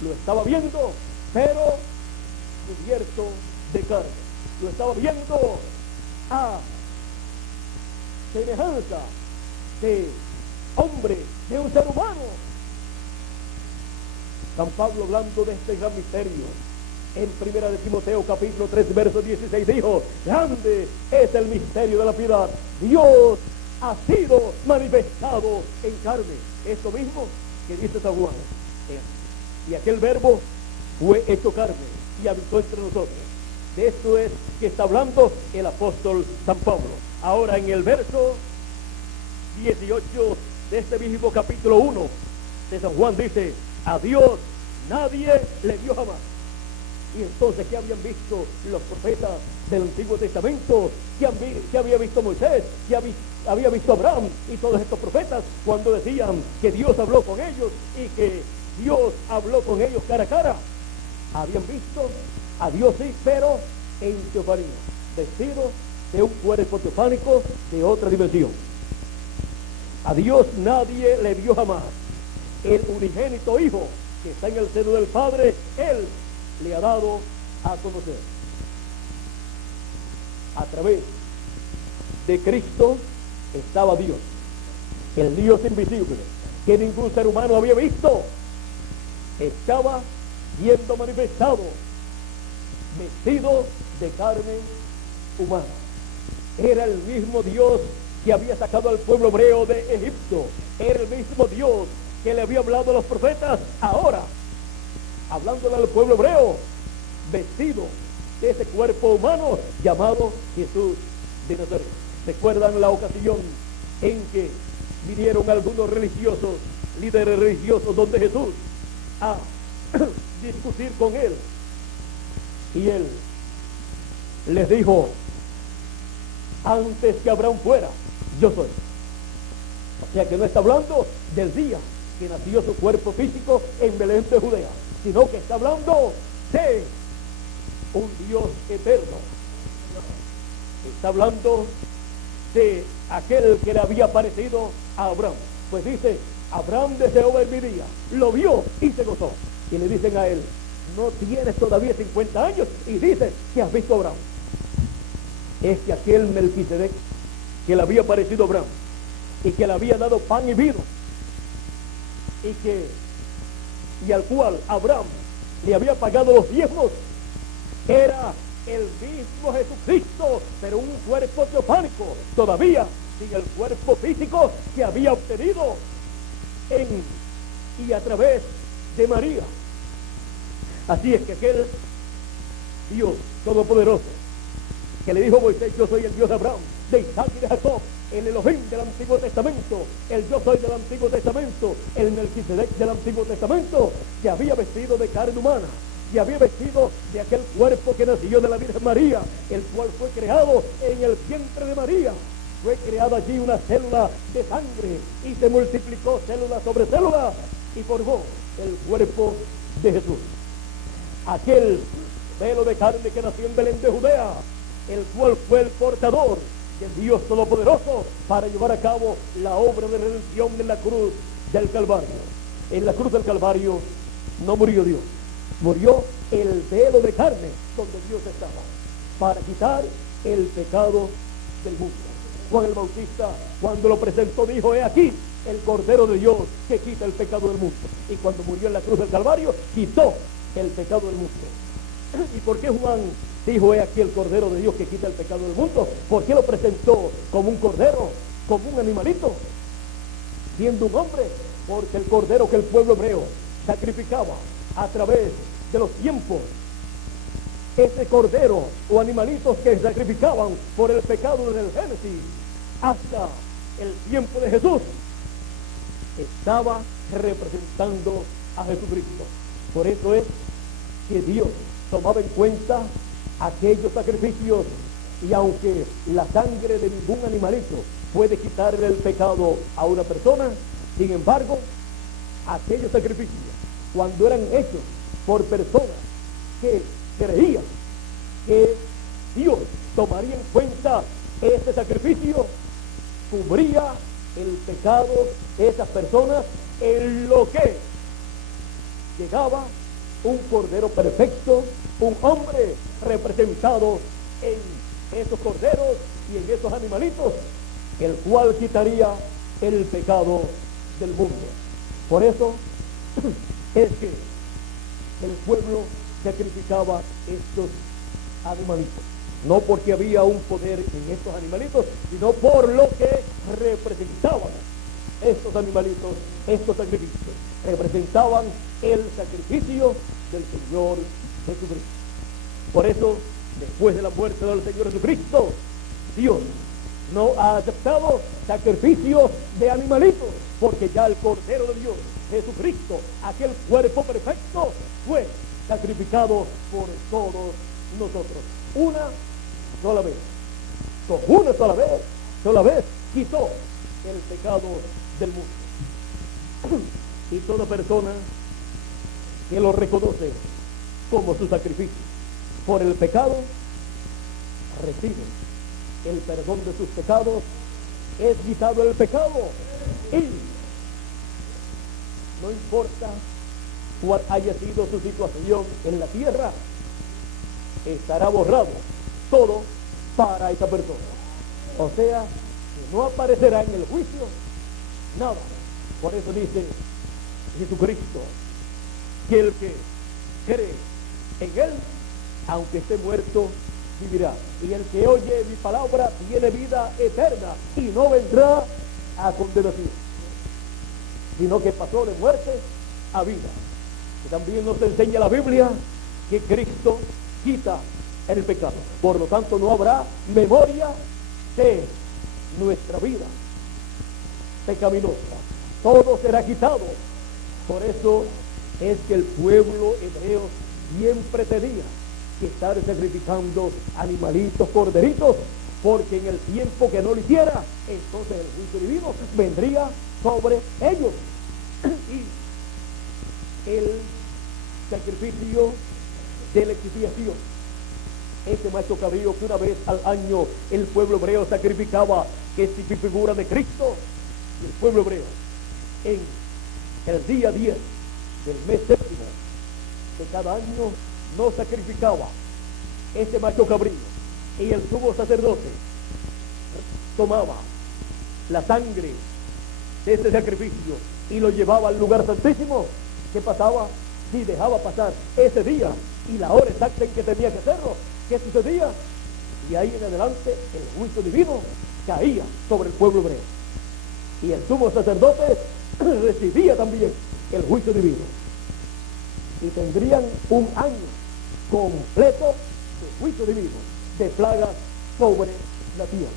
Lo estaba viendo, pero cubierto de carne. Lo estaba viendo a semejanza de hombre, de un ser humano. San Pablo, hablando de este gran misterio, en 1 de Timoteo capítulo 3 verso 16 dijo: grande es el misterio de la piedad. Dios ha sido manifestado en carne. Esto mismo que dice San Juan. Y aquel verbo fue hecho carne y habitó entre nosotros. De esto es que está hablando el apóstol San Pablo. Ahora en el verso 18 de este mismo capítulo 1 de San Juan dice: a Dios nadie le vio jamás. Y entonces, ¿qué habían visto los profetas del Antiguo Testamento? ¿Qué había visto Moisés? ¿Qué había visto Abraham y todos estos profetas cuando decían que Dios habló con ellos y que Dios habló con ellos cara a cara? Habían visto a Dios, sí, pero en teofanía, vestido de un cuerpo teofánico de otra dimensión. A Dios nadie le vio jamás. El unigénito Hijo que está en el seno del Padre, Él le ha dado a conocer. A través de Cristo estaba Dios, el Dios invisible que ningún ser humano había visto. Estaba siendo manifestado, vestido de carne humana. Era el mismo Dios que había sacado al pueblo hebreo de Egipto. Era el mismo Dios que le había hablado a los profetas. Ahora, hablándole al pueblo hebreo, vestido de ese cuerpo humano llamado Jesús de Nazaret. ¿Recuerdan la ocasión en que vinieron algunos religiosos, líderes religiosos, donde Jesús a discutir con él? Y él les dijo: antes que Abraham fuera, yo soy. O sea que no está hablando del día que nació su cuerpo físico en Belén de Judea, sino que está hablando de un Dios eterno. Está hablando de aquel que le había aparecido a Abraham. Pues dice: Abraham deseó ver mi día, lo vio y se gozó. Y le dicen a él: no tienes todavía 50 años y dices que has visto a Abraham. Es que aquel Melquisedec que le había aparecido a Abraham y que le había dado pan y vino y al cual Abraham le había pagado los diezmos, era el mismo Jesucristo, pero un cuerpo teofánico, todavía sin el cuerpo físico que había obtenido y a través de María. Así es que aquel Dios todopoderoso que le dijo a Moisés: yo soy el Dios de Abraham, de Isaac y de Jacob, el Elohim del Antiguo Testamento, el yo soy del Antiguo Testamento, el Melquisedec del Antiguo Testamento, que había vestido de carne humana, que había vestido de aquel cuerpo que nació de la Virgen María, el cual fue creado en el vientre de María. Fue creada allí una célula de sangre y se multiplicó célula sobre célula y formó el cuerpo de Jesús. Aquel velo de carne que nació en Belén de Judea, el cual fue el portador del Dios Todopoderoso para llevar a cabo la obra de redención en la cruz del Calvario. En la cruz del Calvario no murió Dios, murió el velo de carne donde Dios estaba, para quitar el pecado del mundo. Juan el Bautista, cuando lo presentó, dijo: he aquí el Cordero de Dios que quita el pecado del mundo. Y cuando murió en la cruz del Calvario, quitó el pecado del mundo. ¿Y por qué Juan dijo: he aquí el Cordero de Dios que quita el pecado del mundo? ¿Por qué lo presentó como un cordero, como un animalito, siendo un hombre? Porque el cordero que el pueblo hebreo sacrificaba a través de los tiempos, ese cordero o animalitos que sacrificaban por el pecado desde el Génesis hasta el tiempo de Jesús, estaba representando a Jesucristo. Por eso es que Dios tomaba en cuenta aquellos sacrificios, y aunque la sangre de ningún animalito puede quitarle el pecado a una persona, sin embargo, aquellos sacrificios, cuando eran hechos por personas que creían que Dios tomaría en cuenta ese sacrificio, cubría el pecado de esas personas, en lo que llegaba un cordero perfecto, un hombre representado en esos corderos y en esos animalitos, el cual quitaría el pecado del mundo. Por eso es que el pueblo sacrificaba estos animalitos. no porque había un poder en estos animalitos, sino por lo que representaban estos animalitos, estos sacrificios. Representaban el sacrificio del Señor Jesucristo. Por eso, después de la muerte del Señor Jesucristo, Dios no ha aceptado sacrificios de animalitos, porque ya el Cordero de Dios, Jesucristo, aquel cuerpo perfecto, fue sacrificado por todos nosotros. Una sola vez. Con una sola vez quitó el pecado del mundo. Y toda persona que lo reconoce como su sacrificio por el pecado, recibe el perdón de sus pecados, es quitado el pecado, y no importa cuál haya sido su situación en la tierra, estará borrado todo para esa persona. O sea, que no aparecerá en el juicio nada. Por eso dice Jesucristo que el que cree en él, aunque esté muerto, vivirá. Y el que oye mi palabra tiene vida eterna y no vendrá a condenación, sino que pasó de muerte a vida. Y también nos enseña la Biblia que Cristo quita el pecado. Por lo tanto, no habrá memoria de nuestra vida pecaminosa. Todo será quitado. Por eso es que el pueblo hebreo siempre tenía que estar sacrificando animalitos, corderitos, porque en el tiempo que no lo hiciera, entonces el juicio divino vendría sobre ellos. Y el sacrificio de la expiación, ese macho cabrío que una vez al año el pueblo hebreo sacrificaba, que es figura de Cristo, y el pueblo hebreo en el día 10 del mes séptimo de cada año no sacrificaba ese macho cabrío, y el sumo sacerdote tomaba la sangre de ese sacrificio y lo llevaba al lugar santísimo. ¿Qué pasaba? Si dejaba pasar ese día y la hora exacta en que tenía que hacerlo, ¿qué sucedía? Y ahí en adelante el juicio divino caía sobre el pueblo hebreo, y el sumo sacerdote recibía también el juicio divino, y tendrían un año completo de juicio divino, de plagas sobre la tierra,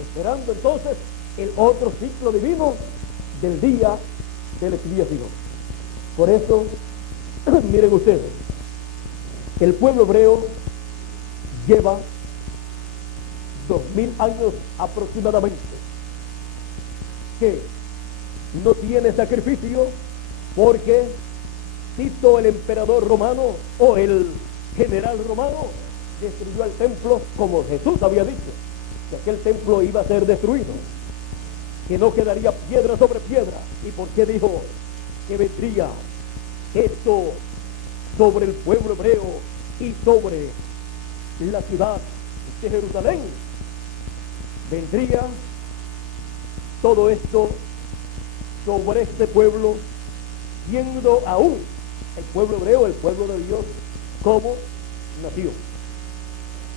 esperando entonces el otro ciclo divino del día de la expiación. Por eso, miren ustedes, el pueblo hebreo lleva 2000 años aproximadamente que no tiene sacrificio, porque Tito, el emperador romano, o el general romano, destruyó el templo, como Jesús había dicho, que aquel templo iba a ser destruido, que no quedaría piedra sobre piedra. ¿Y por qué dijo que vendría esto sobre el pueblo hebreo y sobre la ciudad de Jerusalén? Vendría todo esto sobre este pueblo, siendo aún el pueblo hebreo, el pueblo de Dios, como nación.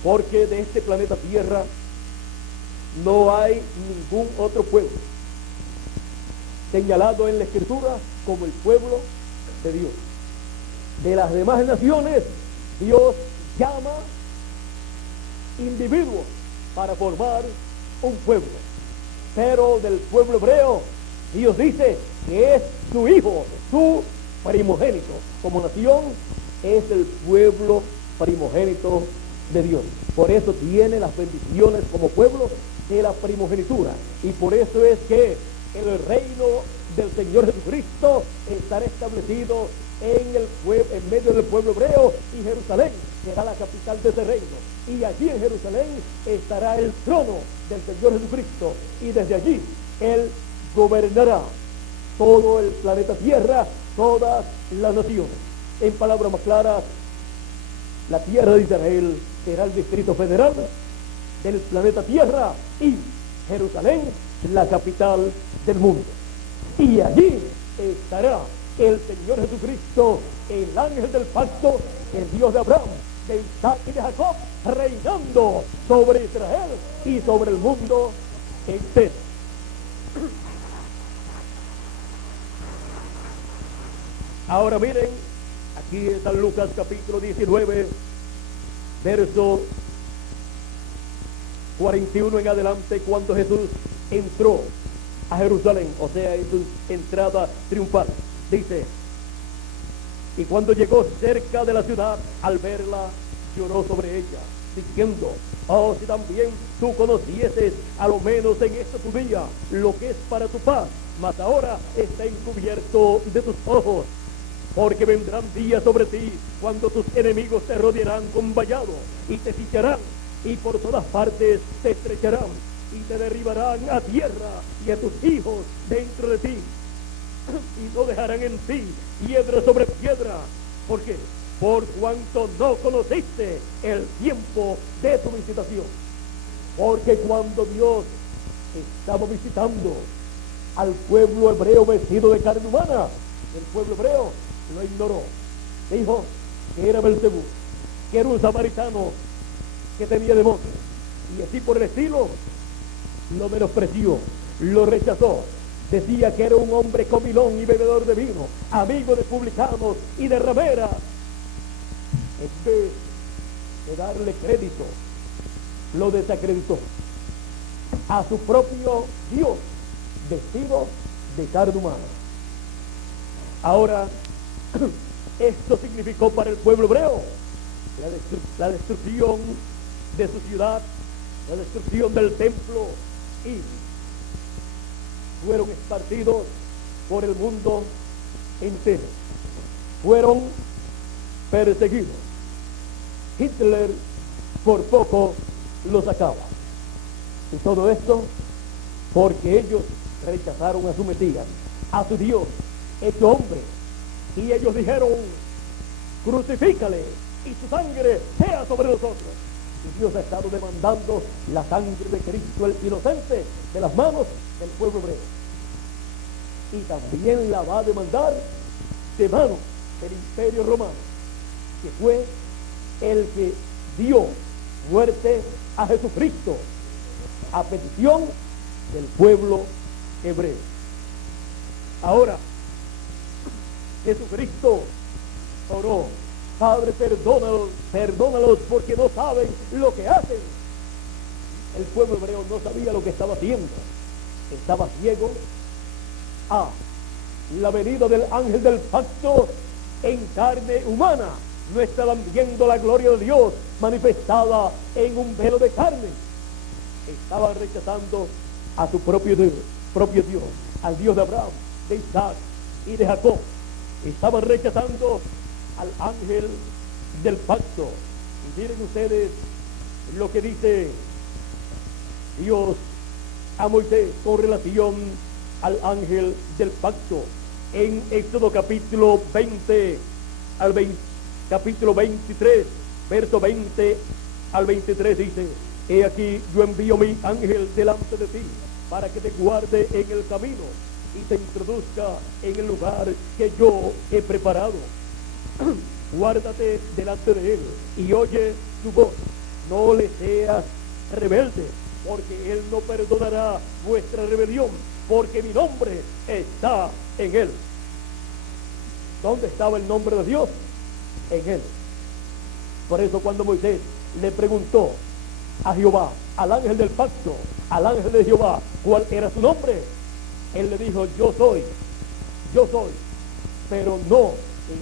Porque de este planeta Tierra no hay ningún otro pueblo señalado en la Escritura como el pueblo de Dios. De las demás naciones, Dios llama individuos para formar un pueblo, pero del pueblo hebreo Dios dice que es su hijo, su primogénito. Como nación es el pueblo primogénito de Dios. Por eso tiene las bendiciones como pueblo de la primogenitura, y por eso es que el reino del Señor Jesucristo estará establecido en medio del pueblo hebreo, y Jerusalén será la capital de ese reino, y allí en Jerusalén estará el trono del Señor Jesucristo, y desde allí Él gobernará todo el planeta Tierra, todas las naciones. En palabras más claras, la tierra de Israel será el distrito federal del planeta Tierra, y Jerusalén la capital del mundo, y allí estará el Señor Jesucristo, el ángel del pacto, el Dios de Abraham, de Isaac y de Jacob, reinando sobre Israel y sobre el mundo entero. Ahora miren, aquí en San Lucas capítulo 19, verso 41 en adelante, cuando Jesús entró a Jerusalén, o sea, en su entrada triunfal, dice: y cuando llegó cerca de la ciudad, al verla, lloró sobre ella, diciendo: oh, si también tú conocieses, a lo menos en este tu día, lo que es para tu paz, mas ahora está encubierto de tus ojos. Porque vendrán días sobre ti, cuando tus enemigos te rodearán con vallado, y te ficharán, y por todas partes te estrecharán, y te derribarán a tierra, y a tus hijos dentro de ti, y no dejarán en ti piedra sobre piedra. ¿Por qué? Por cuanto no conociste el tiempo de tu visitación. Porque cuando Dios estaba visitando al pueblo hebreo vestido de carne humana, el pueblo hebreo lo ignoró. Dijo que era Belcebú, que era un samaritano que tenía demonios, y así por el estilo lo menospreció, lo rechazó. Decía que era un hombre comilón y bebedor de vino, amigo de publicanos y de rameras. En vez de darle crédito, lo desacreditó a su propio Dios vestido de carne humana. Ahora, esto significó para el pueblo hebreo la destrucción de su ciudad, la destrucción del templo, y fueron esparcidos por el mundo entero. Fueron perseguidos. Hitler por poco los acaba. Y todo esto porque ellos rechazaron a su Mesías, a su Dios hecho hombre, y ellos dijeron: crucifícale y su sangre sea sobre nosotros. Y Dios ha estado demandando la sangre de Cristo el inocente de las manos del pueblo hebreo, y también la va a demandar de manos del Imperio Romano, que fue el que dio muerte a Jesucristo a petición del pueblo hebreo. Ahora, Jesucristo oró: Padre, perdónalos porque no saben lo que hacen. El pueblo hebreo no sabía lo que estaba haciendo. Estaba ciego a la venida del ángel del pacto en carne humana. No estaban viendo la gloria de Dios manifestada en un velo de carne. Estaban rechazando a su propio Dios, al Dios de Abraham, de Isaac y de Jacob. Estaban rechazando al ángel del pacto. Y miren ustedes lo que dice Dios a Moisés con relación al ángel del pacto. En Éxodo capítulo 20 al 20, capítulo 23, verso 20 al 23 dice: he aquí, yo envío mi ángel delante de ti, para que te guarde en el camino y te introduzca en el lugar que yo he preparado. Guárdate delante de él y oye su voz. No le seas rebelde, porque él no perdonará vuestra rebelión, porque mi nombre está en él. ¿Dónde estaba el nombre de Dios? En él. Por eso cuando Moisés le preguntó a Jehová, al ángel del pacto, al ángel de Jehová, cuál era su nombre, él le dijo: yo soy, pero no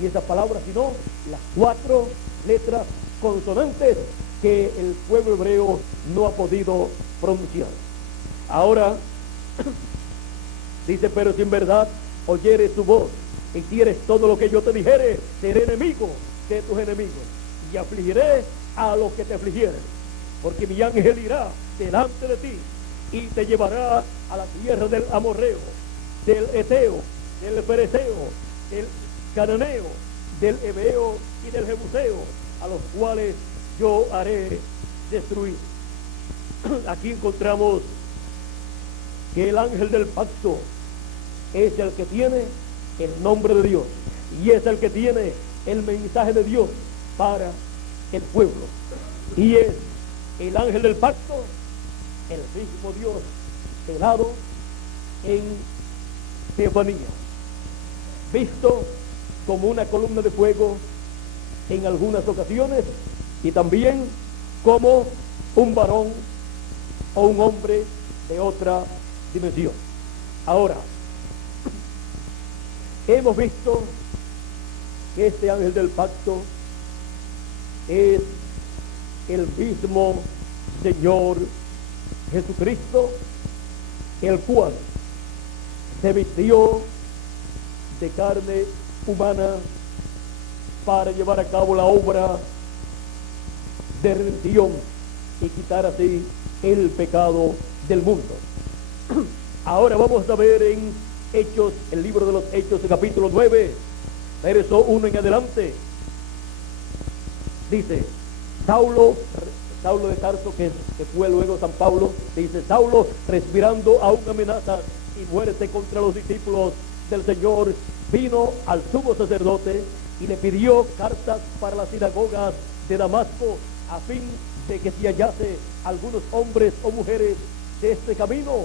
en esas palabras, sino las 4 letras consonantes que el pueblo hebreo no ha podido pronunciar. Ahora dice: pero si en verdad oyeres tu voz, hicieres todo lo que yo te dijere, seré enemigo de tus enemigos y afligiré a los que te afligieren, porque mi ángel irá delante de ti y te llevará a la tierra del amorreo, del eteo, del fereceo, del cananeo, del heveo y del jebuseo, a los cuales yo haré destruir. Aquí encontramos que el ángel del pacto es el que tiene el nombre de Dios y es el que tiene el mensaje de Dios para el pueblo. Y es el ángel del pacto, el mismo Dios velado en teofanía, visto como una columna de fuego en algunas ocasiones, y también como un varón o un hombre de otra dimensión. Ahora, hemos visto que este ángel del pacto es el mismo Señor Jesucristo, el cual se vistió de carne humana para llevar a cabo la obra de redención y quitar así el pecado del mundo. Ahora vamos a ver en Hechos, el libro de los Hechos, el capítulo 9, verso 1 en adelante. Dice, Saulo de Tarso, que fue luego San Pablo, dice, Saulo, respirando aún amenazas y muerte contra los discípulos del Señor, vino al sumo sacerdote y le pidió cartas para las sinagogas de Damasco, a fin de que si hallase algunos hombres o mujeres de este camino,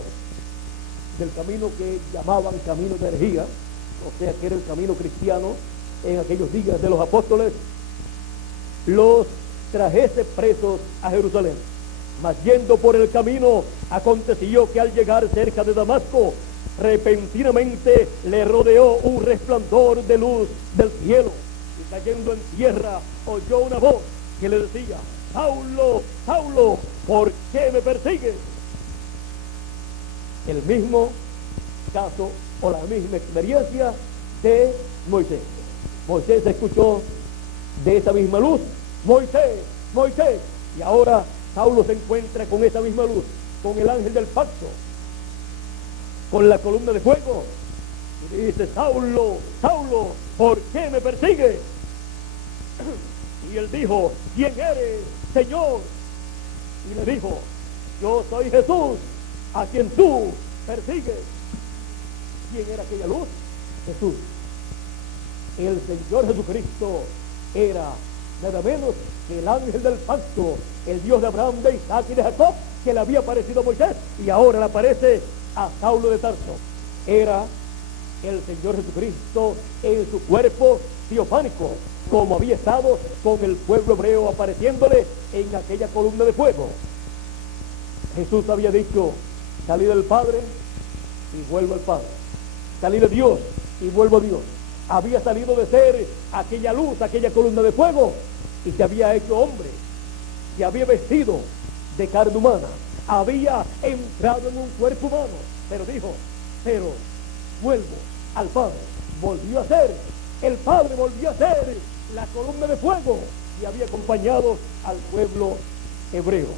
del camino que llamaban camino de herejía, o sea que era el camino cristiano en aquellos días de los apóstoles, los trajese presos a Jerusalén. Mas yendo por el camino, aconteció que al llegar cerca de Damasco, repentinamente le rodeó un resplandor de luz del cielo, y cayendo en tierra oyó una voz que le decía, Saulo, Saulo, ¿por qué me persigues? El mismo caso o la misma experiencia de Moisés. Moisés escuchó de esa misma luz, Moisés, Moisés, y ahora Saulo se encuentra con esa misma luz, con el ángel del pacto, con la columna de fuego, y dice, Saulo, Saulo, ¿por qué me persigues? Y él dijo, ¿quién eres, Señor? Y le dijo, yo soy Jesús, a quien tú persigues. ¿Quién era aquella luz? Jesús. El Señor Jesucristo era nada menos que el ángel del pacto, el Dios de Abraham, de Isaac y de Jacob, que le había aparecido a Moisés y ahora le aparece a Saulo de Tarso. Era el Señor Jesucristo en su cuerpo teofánico, como había estado con el pueblo hebreo apareciéndole en aquella columna de fuego. Jesús había dicho, salí del Padre y vuelvo al Padre, salí de Dios y vuelvo a Dios. Había salido de ser aquella luz, aquella columna de fuego, y se había hecho hombre, se había vestido de carne humana, había entrado en un cuerpo humano, pero dijo, pero vuelvo al Padre. Volvió a ser, el Padre volvió a ser la columna de fuego y había acompañado al pueblo hebreo.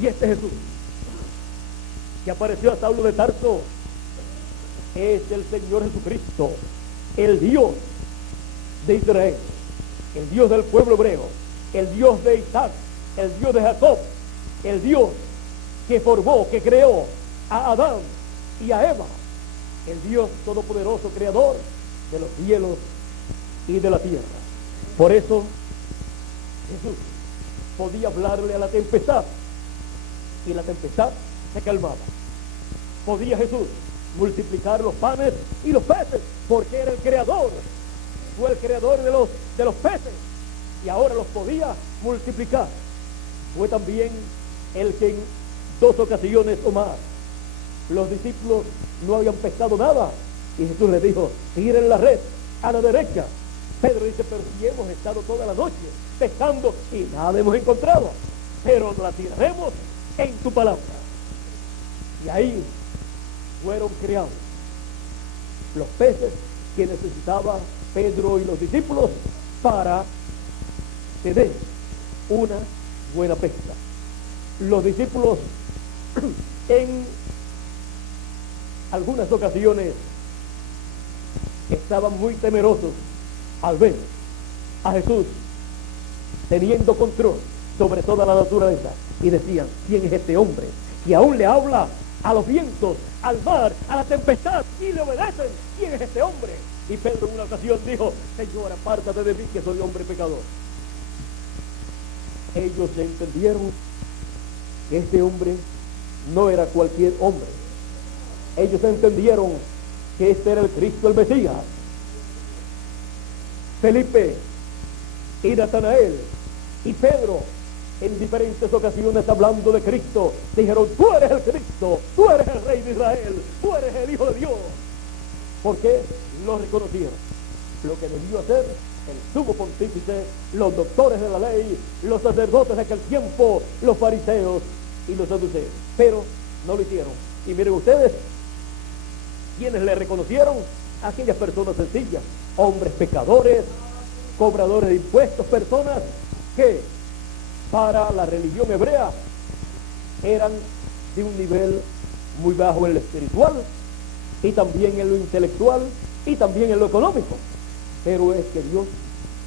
Y este Jesús que apareció a Saulo de Tarso es el Señor Jesucristo, el Dios de Israel, el Dios del pueblo hebreo, el Dios de Isaac, el Dios de Jacob, el Dios que formó, que creó a Adán y a Eva, el Dios todopoderoso, creador de los cielos y de la tierra. Por eso Jesús podía hablarle a la tempestad y la tempestad se calmaba. Podía Jesús multiplicar los panes y los peces, porque era el creador, fue el creador de los peces y ahora los podía multiplicar. Fue también el que en 2 ocasiones o más los discípulos no habían pescado nada y Jesús les dijo, tiren la red a la derecha. Pedro dice, pero si hemos estado toda la noche pescando y nada hemos encontrado, pero la tiraremos en tu palabra. Y ahí fueron creados los peces que necesitaban Pedro y los discípulos para tener una buena pesca. Los discípulos en algunas ocasiones estaban muy temerosos al ver a Jesús teniendo control sobre toda la naturaleza y decían, ¿quién es este hombre que aún le habla a los vientos, al mar, a la tempestad y le obedecen? ¿Quién es este hombre? Y Pedro en una ocasión dijo, Señor, apártate de mí que soy hombre pecador. ellos entendieron que este hombre no era cualquier hombre. Ellos entendieron que este era el Cristo, el Mesías. Felipe y Natanael y Pedro, en diferentes ocasiones hablando de Cristo, dijeron: tú eres el Cristo, tú eres el Rey de Israel, tú eres el Hijo de Dios. ¿Por qué? Lo reconocieron. Lo que debió hacer el sumo pontífice, los doctores de la ley, los sacerdotes de aquel tiempo, los fariseos y los saduceos, pero no lo hicieron. Y miren ustedes, quienes le reconocieron: aquellas personas sencillas, hombres pecadores, cobradores de impuestos, personas que para la religión hebrea eran de un nivel muy bajo en lo espiritual y también en lo intelectual y también en lo económico. Pero es que Dios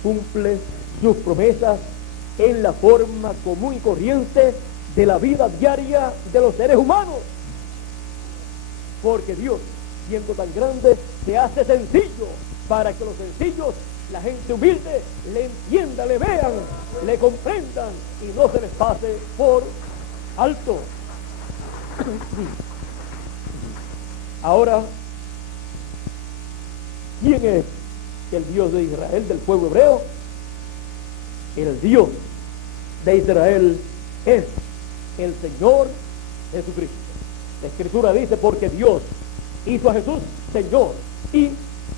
cumple sus promesas en la forma común y corriente de la vida diaria de los seres humanos, porque Dios, siendo tan grande, se hace sencillo para que los sencillos, la gente humilde, le entienda, le vean, le comprendan y no se les pase por alto. Ahora, ¿quién es el Dios de Israel, del pueblo hebreo? El Dios de Israel es el Señor Jesucristo. La Escritura dice: porque Dios hizo a Jesús Señor y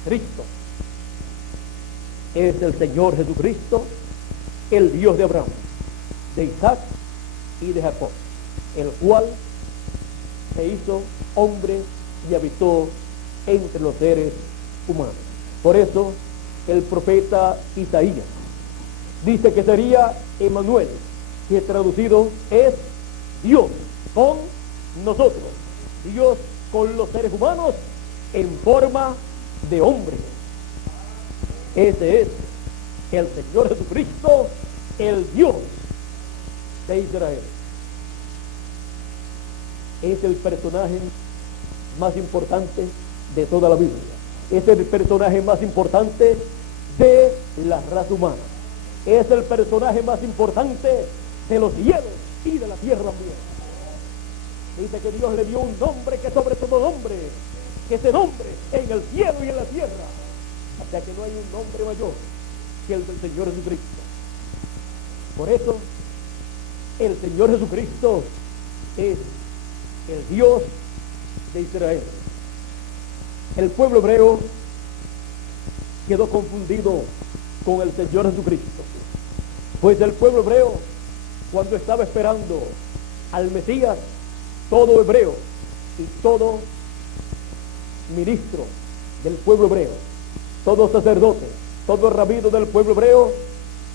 Cristo. Es el Señor Jesucristo, el Dios de Abraham, de Isaac y de Jacob, el cual se hizo hombre y habitó entre los seres humanos. Por eso el profeta Isaías dice que sería Emmanuel, que traducido es Dios con nosotros, Dios con los seres humanos en forma de hombre. Ese es el Señor Jesucristo, el Dios de Israel. Es el personaje más importante de toda la Biblia. Es el personaje más importante de la raza humana. Es el personaje más importante de los cielos y de la tierra también. Dice que Dios le dio un nombre que sobre todo nombre, que ese nombre en el cielo y en la tierra. O sea que no hay un nombre mayor que el del Señor Jesucristo. Por eso, el Señor Jesucristo es el Dios de Israel. El pueblo hebreo quedó confundido con el Señor Jesucristo, pues el pueblo hebreo, cuando estaba esperando al Mesías, todo hebreo y todo ministro del pueblo hebreo, todo sacerdote, todo rabino del pueblo hebreo,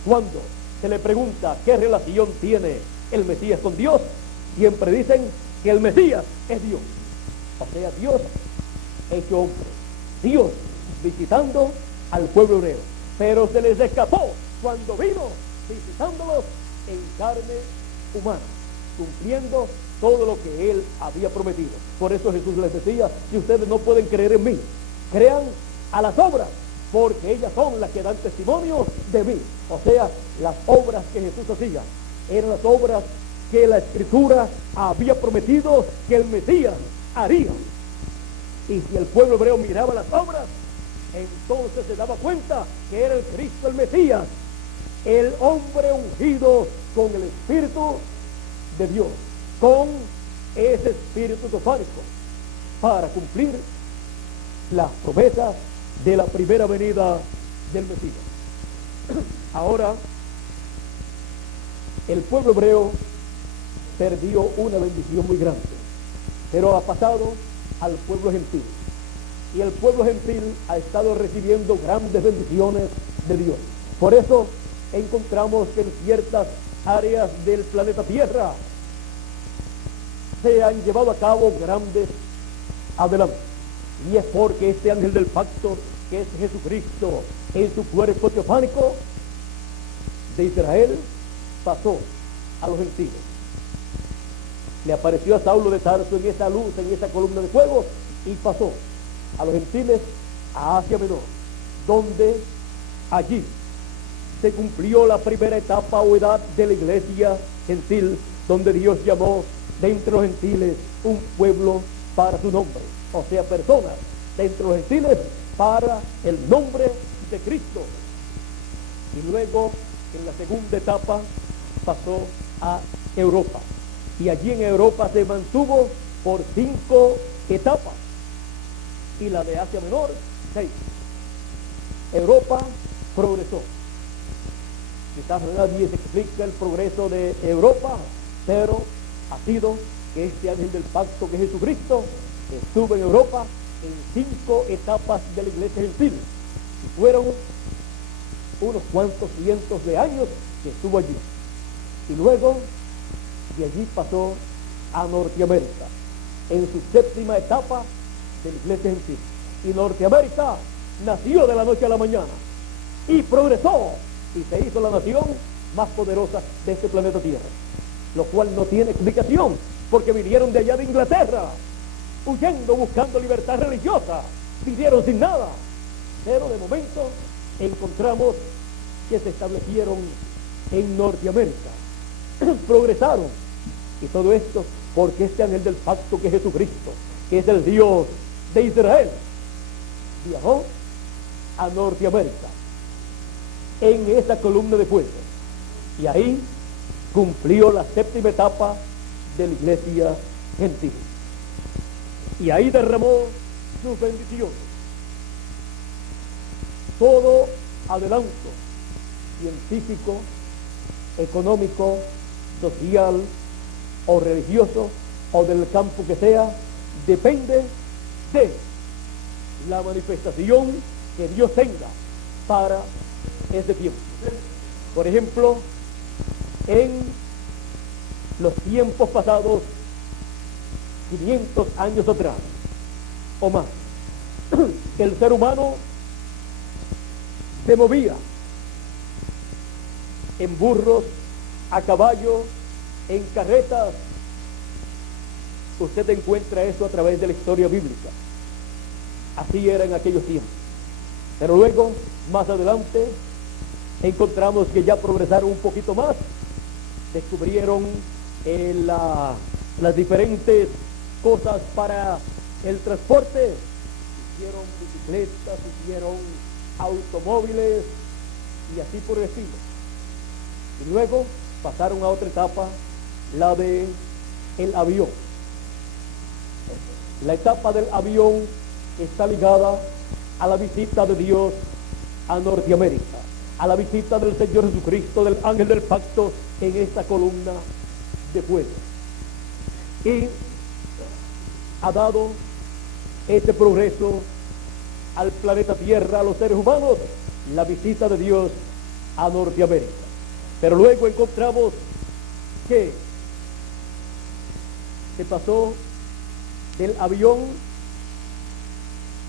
cuando se le pregunta qué relación tiene el Mesías con Dios, siempre dicen que el Mesías es Dios. O sea, Dios hecho hombre, Dios visitando al pueblo hebreo, pero se les escapó cuando vino visitándolos en carne humana, cumpliendo todo lo que él había prometido. Por eso Jesús les decía: si ustedes no pueden creer en mí, crean a las obras, porque ellas son las que dan testimonio de mí. O sea, las obras que Jesús hacía eran las obras que la Escritura había prometido que el Mesías haría. Y si el pueblo hebreo miraba las obras, entonces se daba cuenta que era el Cristo, el Mesías, el hombre ungido con el Espíritu de Dios, con ese espíritu teofánico, para cumplir las promesas de la primera venida del Mesías. Ahora, el pueblo hebreo perdió una bendición muy grande, pero ha pasado al pueblo gentil, y el pueblo gentil ha estado recibiendo grandes bendiciones de Dios. Por eso encontramos que en ciertas áreas del planeta Tierra se han llevado a cabo grandes adelantos, y es porque este ángel del pacto, que es Jesucristo en su cuerpo teofánico de Israel, pasó a los gentiles. Le apareció a Saulo de Tarso en esa luz, en esa columna de fuego, y pasó a los gentiles a Asia Menor, donde allí se cumplió la primera etapa o edad de la iglesia gentil, donde Dios llamó de entre los gentiles un pueblo para su nombre, o sea, personas de entre los gentiles para el nombre de Cristo. Y luego, en la segunda etapa, pasó a Europa, y allí en Europa se mantuvo por 5 etapas, y la de Asia Menor 6. Europa progresó. Quizás nadie se explica el progreso de Europa, pero ha sido que este ángel del pacto, que es Jesucristo, estuvo en Europa en 5 etapas de la iglesia gentil, y fueron unos cuantos cientos de años que estuvo allí, y luego de allí pasó a Norteamérica en su 7ª etapa de la iglesia gentil. Y Norteamérica nació de la noche a la mañana y progresó y se hizo la nación más poderosa de este planeta Tierra, lo cual no tiene explicación, porque vinieron de allá de Inglaterra huyendo, buscando libertad religiosa, vinieron sin nada, pero de momento encontramos que se establecieron en Norteamérica, progresaron, y todo esto porque este ángel del pacto, que es Jesucristo, que es el Dios de Israel, viajó a Norteamérica en esa columna de fuego, y ahí cumplió la 7ª etapa de la iglesia gentil, y ahí derramó sus bendiciones. Todo adelanto científico, económico, social o religioso, o del campo que sea, depende de la manifestación que Dios tenga para ese tiempo. Por ejemplo, en los tiempos pasados, 500 años atrás o más, el ser humano se movía en burros, a caballo, en carretas. Usted encuentra eso a través de la historia bíblica. Así era en aquellos tiempos. Pero luego, más adelante, encontramos que ya progresaron un poquito más, descubrieron las diferentes cosas para el transporte, hicieron bicicletas, hicieron automóviles y así por el estilo. Y luego pasaron a otra etapa, la de el avión. La etapa del avión está ligada a la visita de Dios a Norteamérica, a la visita del Señor Jesucristo, del ángel del pacto, en esta columna de fuego. Y ha dado este progreso al planeta Tierra, a los seres humanos, la visita de Dios a Norteamérica. Pero luego encontramos que se pasó del avión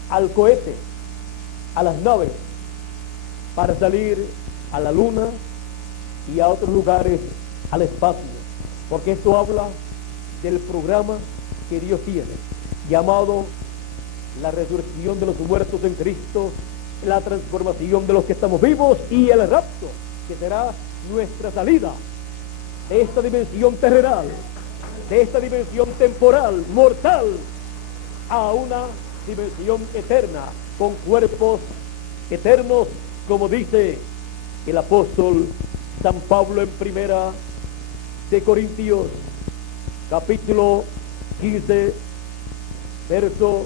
al cohete, a las naves, para salir a la luna y a otros lugares, al espacio, porque esto habla del programa que Dios tiene, llamado la resurrección de los muertos en Cristo, la transformación de los que estamos vivos y el rapto, que será nuestra salida de esta dimensión terrenal, de esta dimensión temporal, mortal, a una dimensión eterna, con cuerpos eternos, como dice el apóstol San Pablo en 1 de Corintios, capítulo 15, verso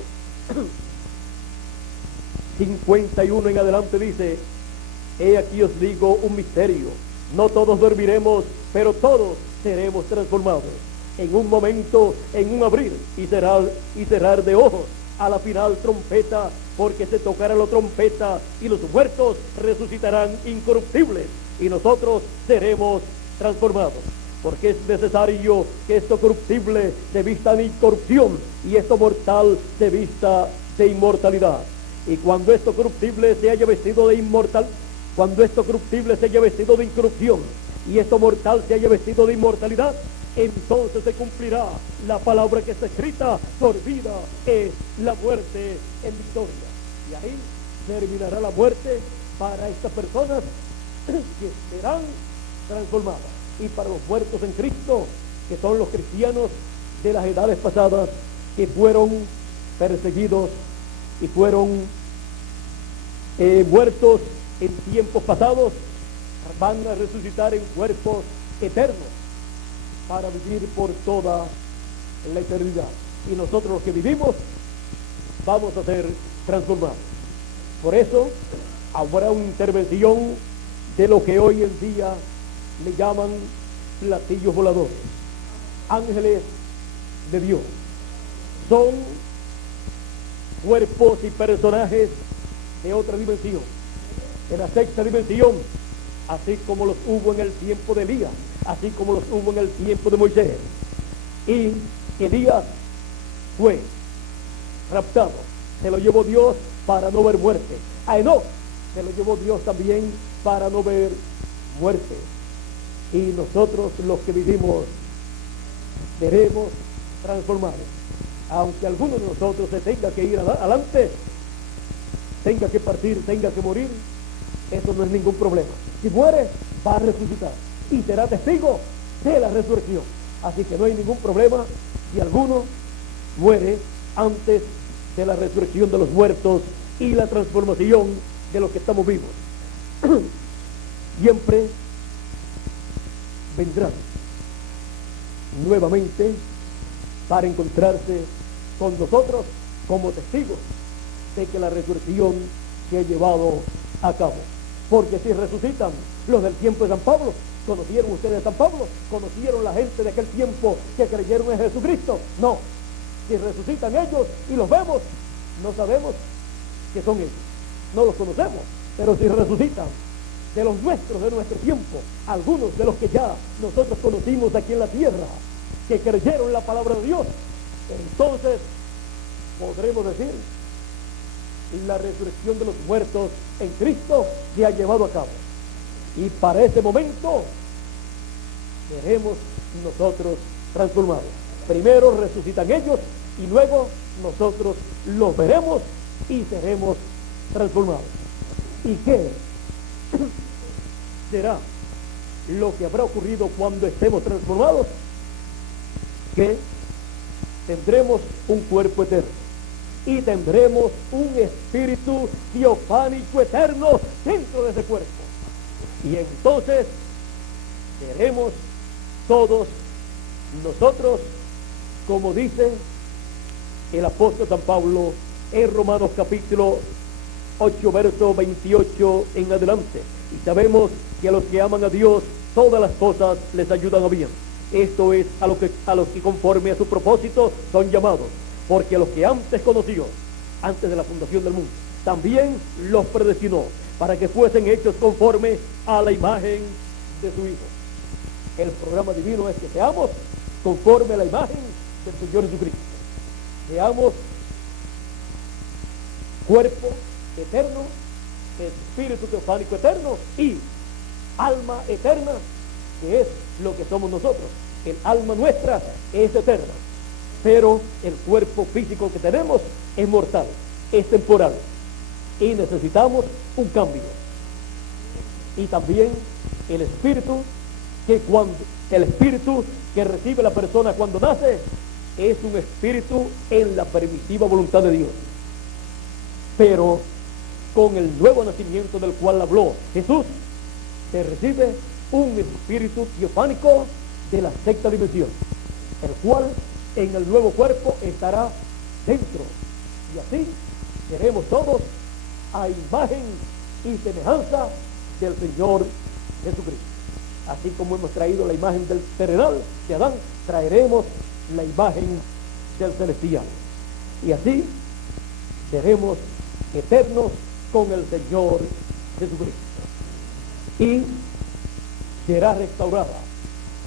51 en adelante, dice: he aquí os digo un misterio, no todos dormiremos, pero todos seremos transformados en un momento, en un abrir y cerrar de ojos, a la final trompeta, porque se tocará la trompeta y los muertos resucitarán incorruptibles y nosotros seremos transformados, porque es necesario que esto corruptible se vista de incorrupción y esto mortal se vista de inmortalidad. Y cuando esto corruptible se haya vestido de cuando esto corruptible se haya vestido de incorrupción y esto mortal se haya vestido de inmortalidad, entonces se cumplirá la palabra que está escrita: por vida es la muerte en victoria. Y ahí terminará la muerte para estas personas que serán transformadas. Y para los muertos en Cristo, que son los cristianos de las edades pasadas, que fueron perseguidos y fueron muertos en tiempos pasados, van a resucitar en cuerpos eternos para vivir por toda la eternidad. Y nosotros los que vivimos vamos a ser transformados. Por eso habrá una intervención de lo que hoy en día le llaman platillos voladores, ángeles de Dios. Son cuerpos y personajes de otra dimensión, de la sexta dimensión, así como los hubo en el tiempo de Elías, así como los hubo en el tiempo de Moisés. Y Elías fue raptado, se lo llevó Dios para no ver muerte. A Enoc se lo llevó Dios también para no ver muerte. Y nosotros los que vivimos seremos transformados. Aunque alguno de nosotros se tenga que ir adelante, tenga que partir, tenga que morir, eso no es ningún problema. Si muere, va a resucitar y será testigo de la resurrección. Así que no hay ningún problema si alguno muere antes de la resurrección de los muertos y la transformación de los que estamos vivos. Siempre vendrán nuevamente para encontrarse con nosotros como testigos de que la resurrección se ha llevado a cabo. Porque si resucitan los del tiempo de San Pablo, ¿conocieron ustedes a San Pablo? ¿Conocieron la gente de aquel tiempo que creyeron en Jesucristo? No. Si resucitan ellos y los vemos, no sabemos que son ellos, no los conocemos. Pero si resucitan de los nuestros, de nuestro tiempo, algunos de los que ya nosotros conocimos aquí en la tierra, que creyeron la palabra de Dios, entonces podremos decir: la resurrección de los muertos en Cristo se ha llevado a cabo. Y para ese momento seremos nosotros transformados. Primero resucitan ellos y luego nosotros los veremos y seremos transformados. ¿Y qué será lo que habrá ocurrido cuando estemos transformados? Que tendremos un cuerpo eterno y tendremos un espíritu teofánico eterno dentro de ese cuerpo. Y entonces seremos todos nosotros, como dice el apóstol San Pablo en Romanos capítulo 8, verso 28 en adelante. Y sabemos que a los que aman a Dios, todas las cosas les ayudan a bien. Esto es a los que conforme a su propósito son llamados. Porque a los que antes conoció, antes de la fundación del mundo, también los predestinó para que fuesen hechos conforme a la imagen de su Hijo. El programa divino es que seamos conforme a la imagen del Señor Jesucristo. Seamos cuerpo eterno, espíritu teofánico eterno y alma eterna, que es lo que somos nosotros. El alma nuestra es eterna, pero el cuerpo físico que tenemos es mortal, es temporal, y necesitamos un cambio. Y también el espíritu que recibe la persona cuando nace es un espíritu en la permisiva voluntad de Dios. Pero con el nuevo nacimiento del cual habló Jesús, se recibe un espíritu teofánico de la sexta dimensión, el cual en el nuevo cuerpo estará dentro, y así seremos todos a imagen y semejanza del Señor Jesucristo. Así como hemos traído la imagen del terrenal de Adán, traeremos la imagen del celestial, y así seremos eternos con el Señor Jesucristo. Y será restaurada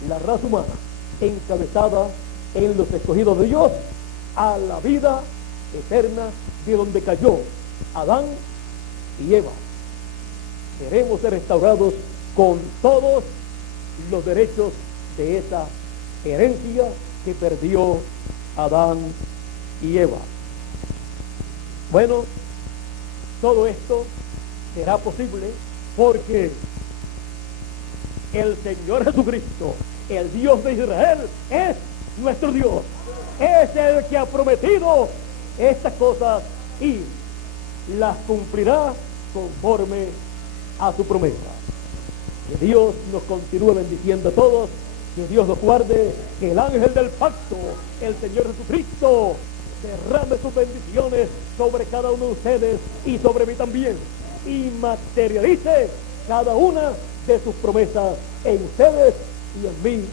la raza humana, encabezada en los escogidos de Dios, a la vida eterna de donde cayó Adán y Eva. Seremos restaurados con todos los derechos de esa herencia que perdió Adán y Eva. Bueno, todo esto será posible porque el Señor Jesucristo, el Dios de Israel, es nuestro Dios. Es el que ha prometido estas cosas y las cumplirá conforme a su promesa. Que Dios nos continúe bendiciendo a todos, que Dios nos guarde, que el ángel del pacto, el Señor Jesucristo, derrame sus bendiciones sobre cada uno de ustedes y sobre mí también, y materialice cada una de sus promesas en ustedes y en mí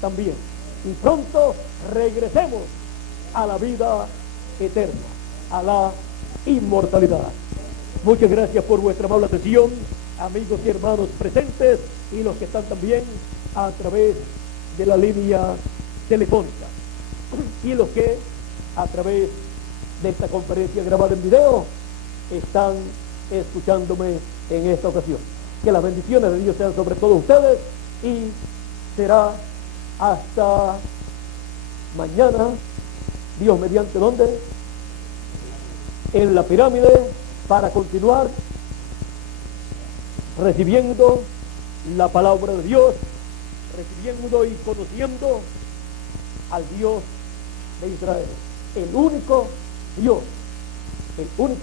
también. Y pronto regresemos a la vida eterna, a la inmortalidad. Muchas gracias por vuestra amable atención, amigos y hermanos presentes y los que están también a través de la línea telefónica y los que a través de esta conferencia grabada en video están escuchándome en esta ocasión. Que las bendiciones de Dios sean sobre todos ustedes y será hasta mañana, Dios mediante, ¿dónde? En la pirámide, para continuar recibiendo la palabra de Dios, recibiendo y conociendo al Dios de Israel, el único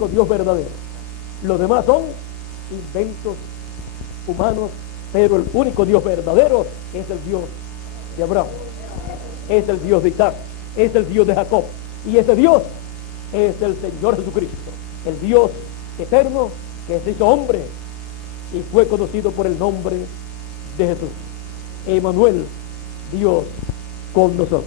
Dios verdadero. Los demás son inventos humanos, pero el único Dios verdadero es el Dios de Abraham, es el Dios de Isaac, es el Dios de Jacob, y ese Dios es el Señor Jesucristo, el Dios eterno que se hizo hombre y fue conocido por el nombre de Jesús. Emmanuel, Dios con nosotros.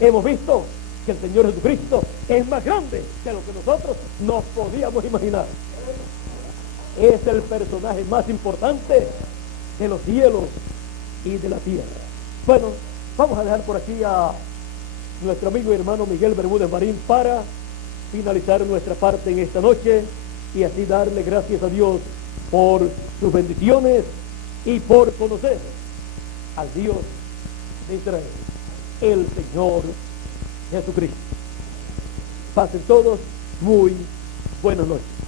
Hemos visto que el Señor Jesucristo es más grande que lo que nosotros nos podíamos imaginar. Es el personaje más importante de los cielos y de la tierra. Bueno, vamos a dejar por aquí a nuestro amigo y hermano Miguel Bermúdez Marín para finalizar nuestra parte en esta noche y así darle gracias a Dios por sus bendiciones y por conocer al Dios de Israel, el Señor Jesucristo. Pasen todos muy buenas noches.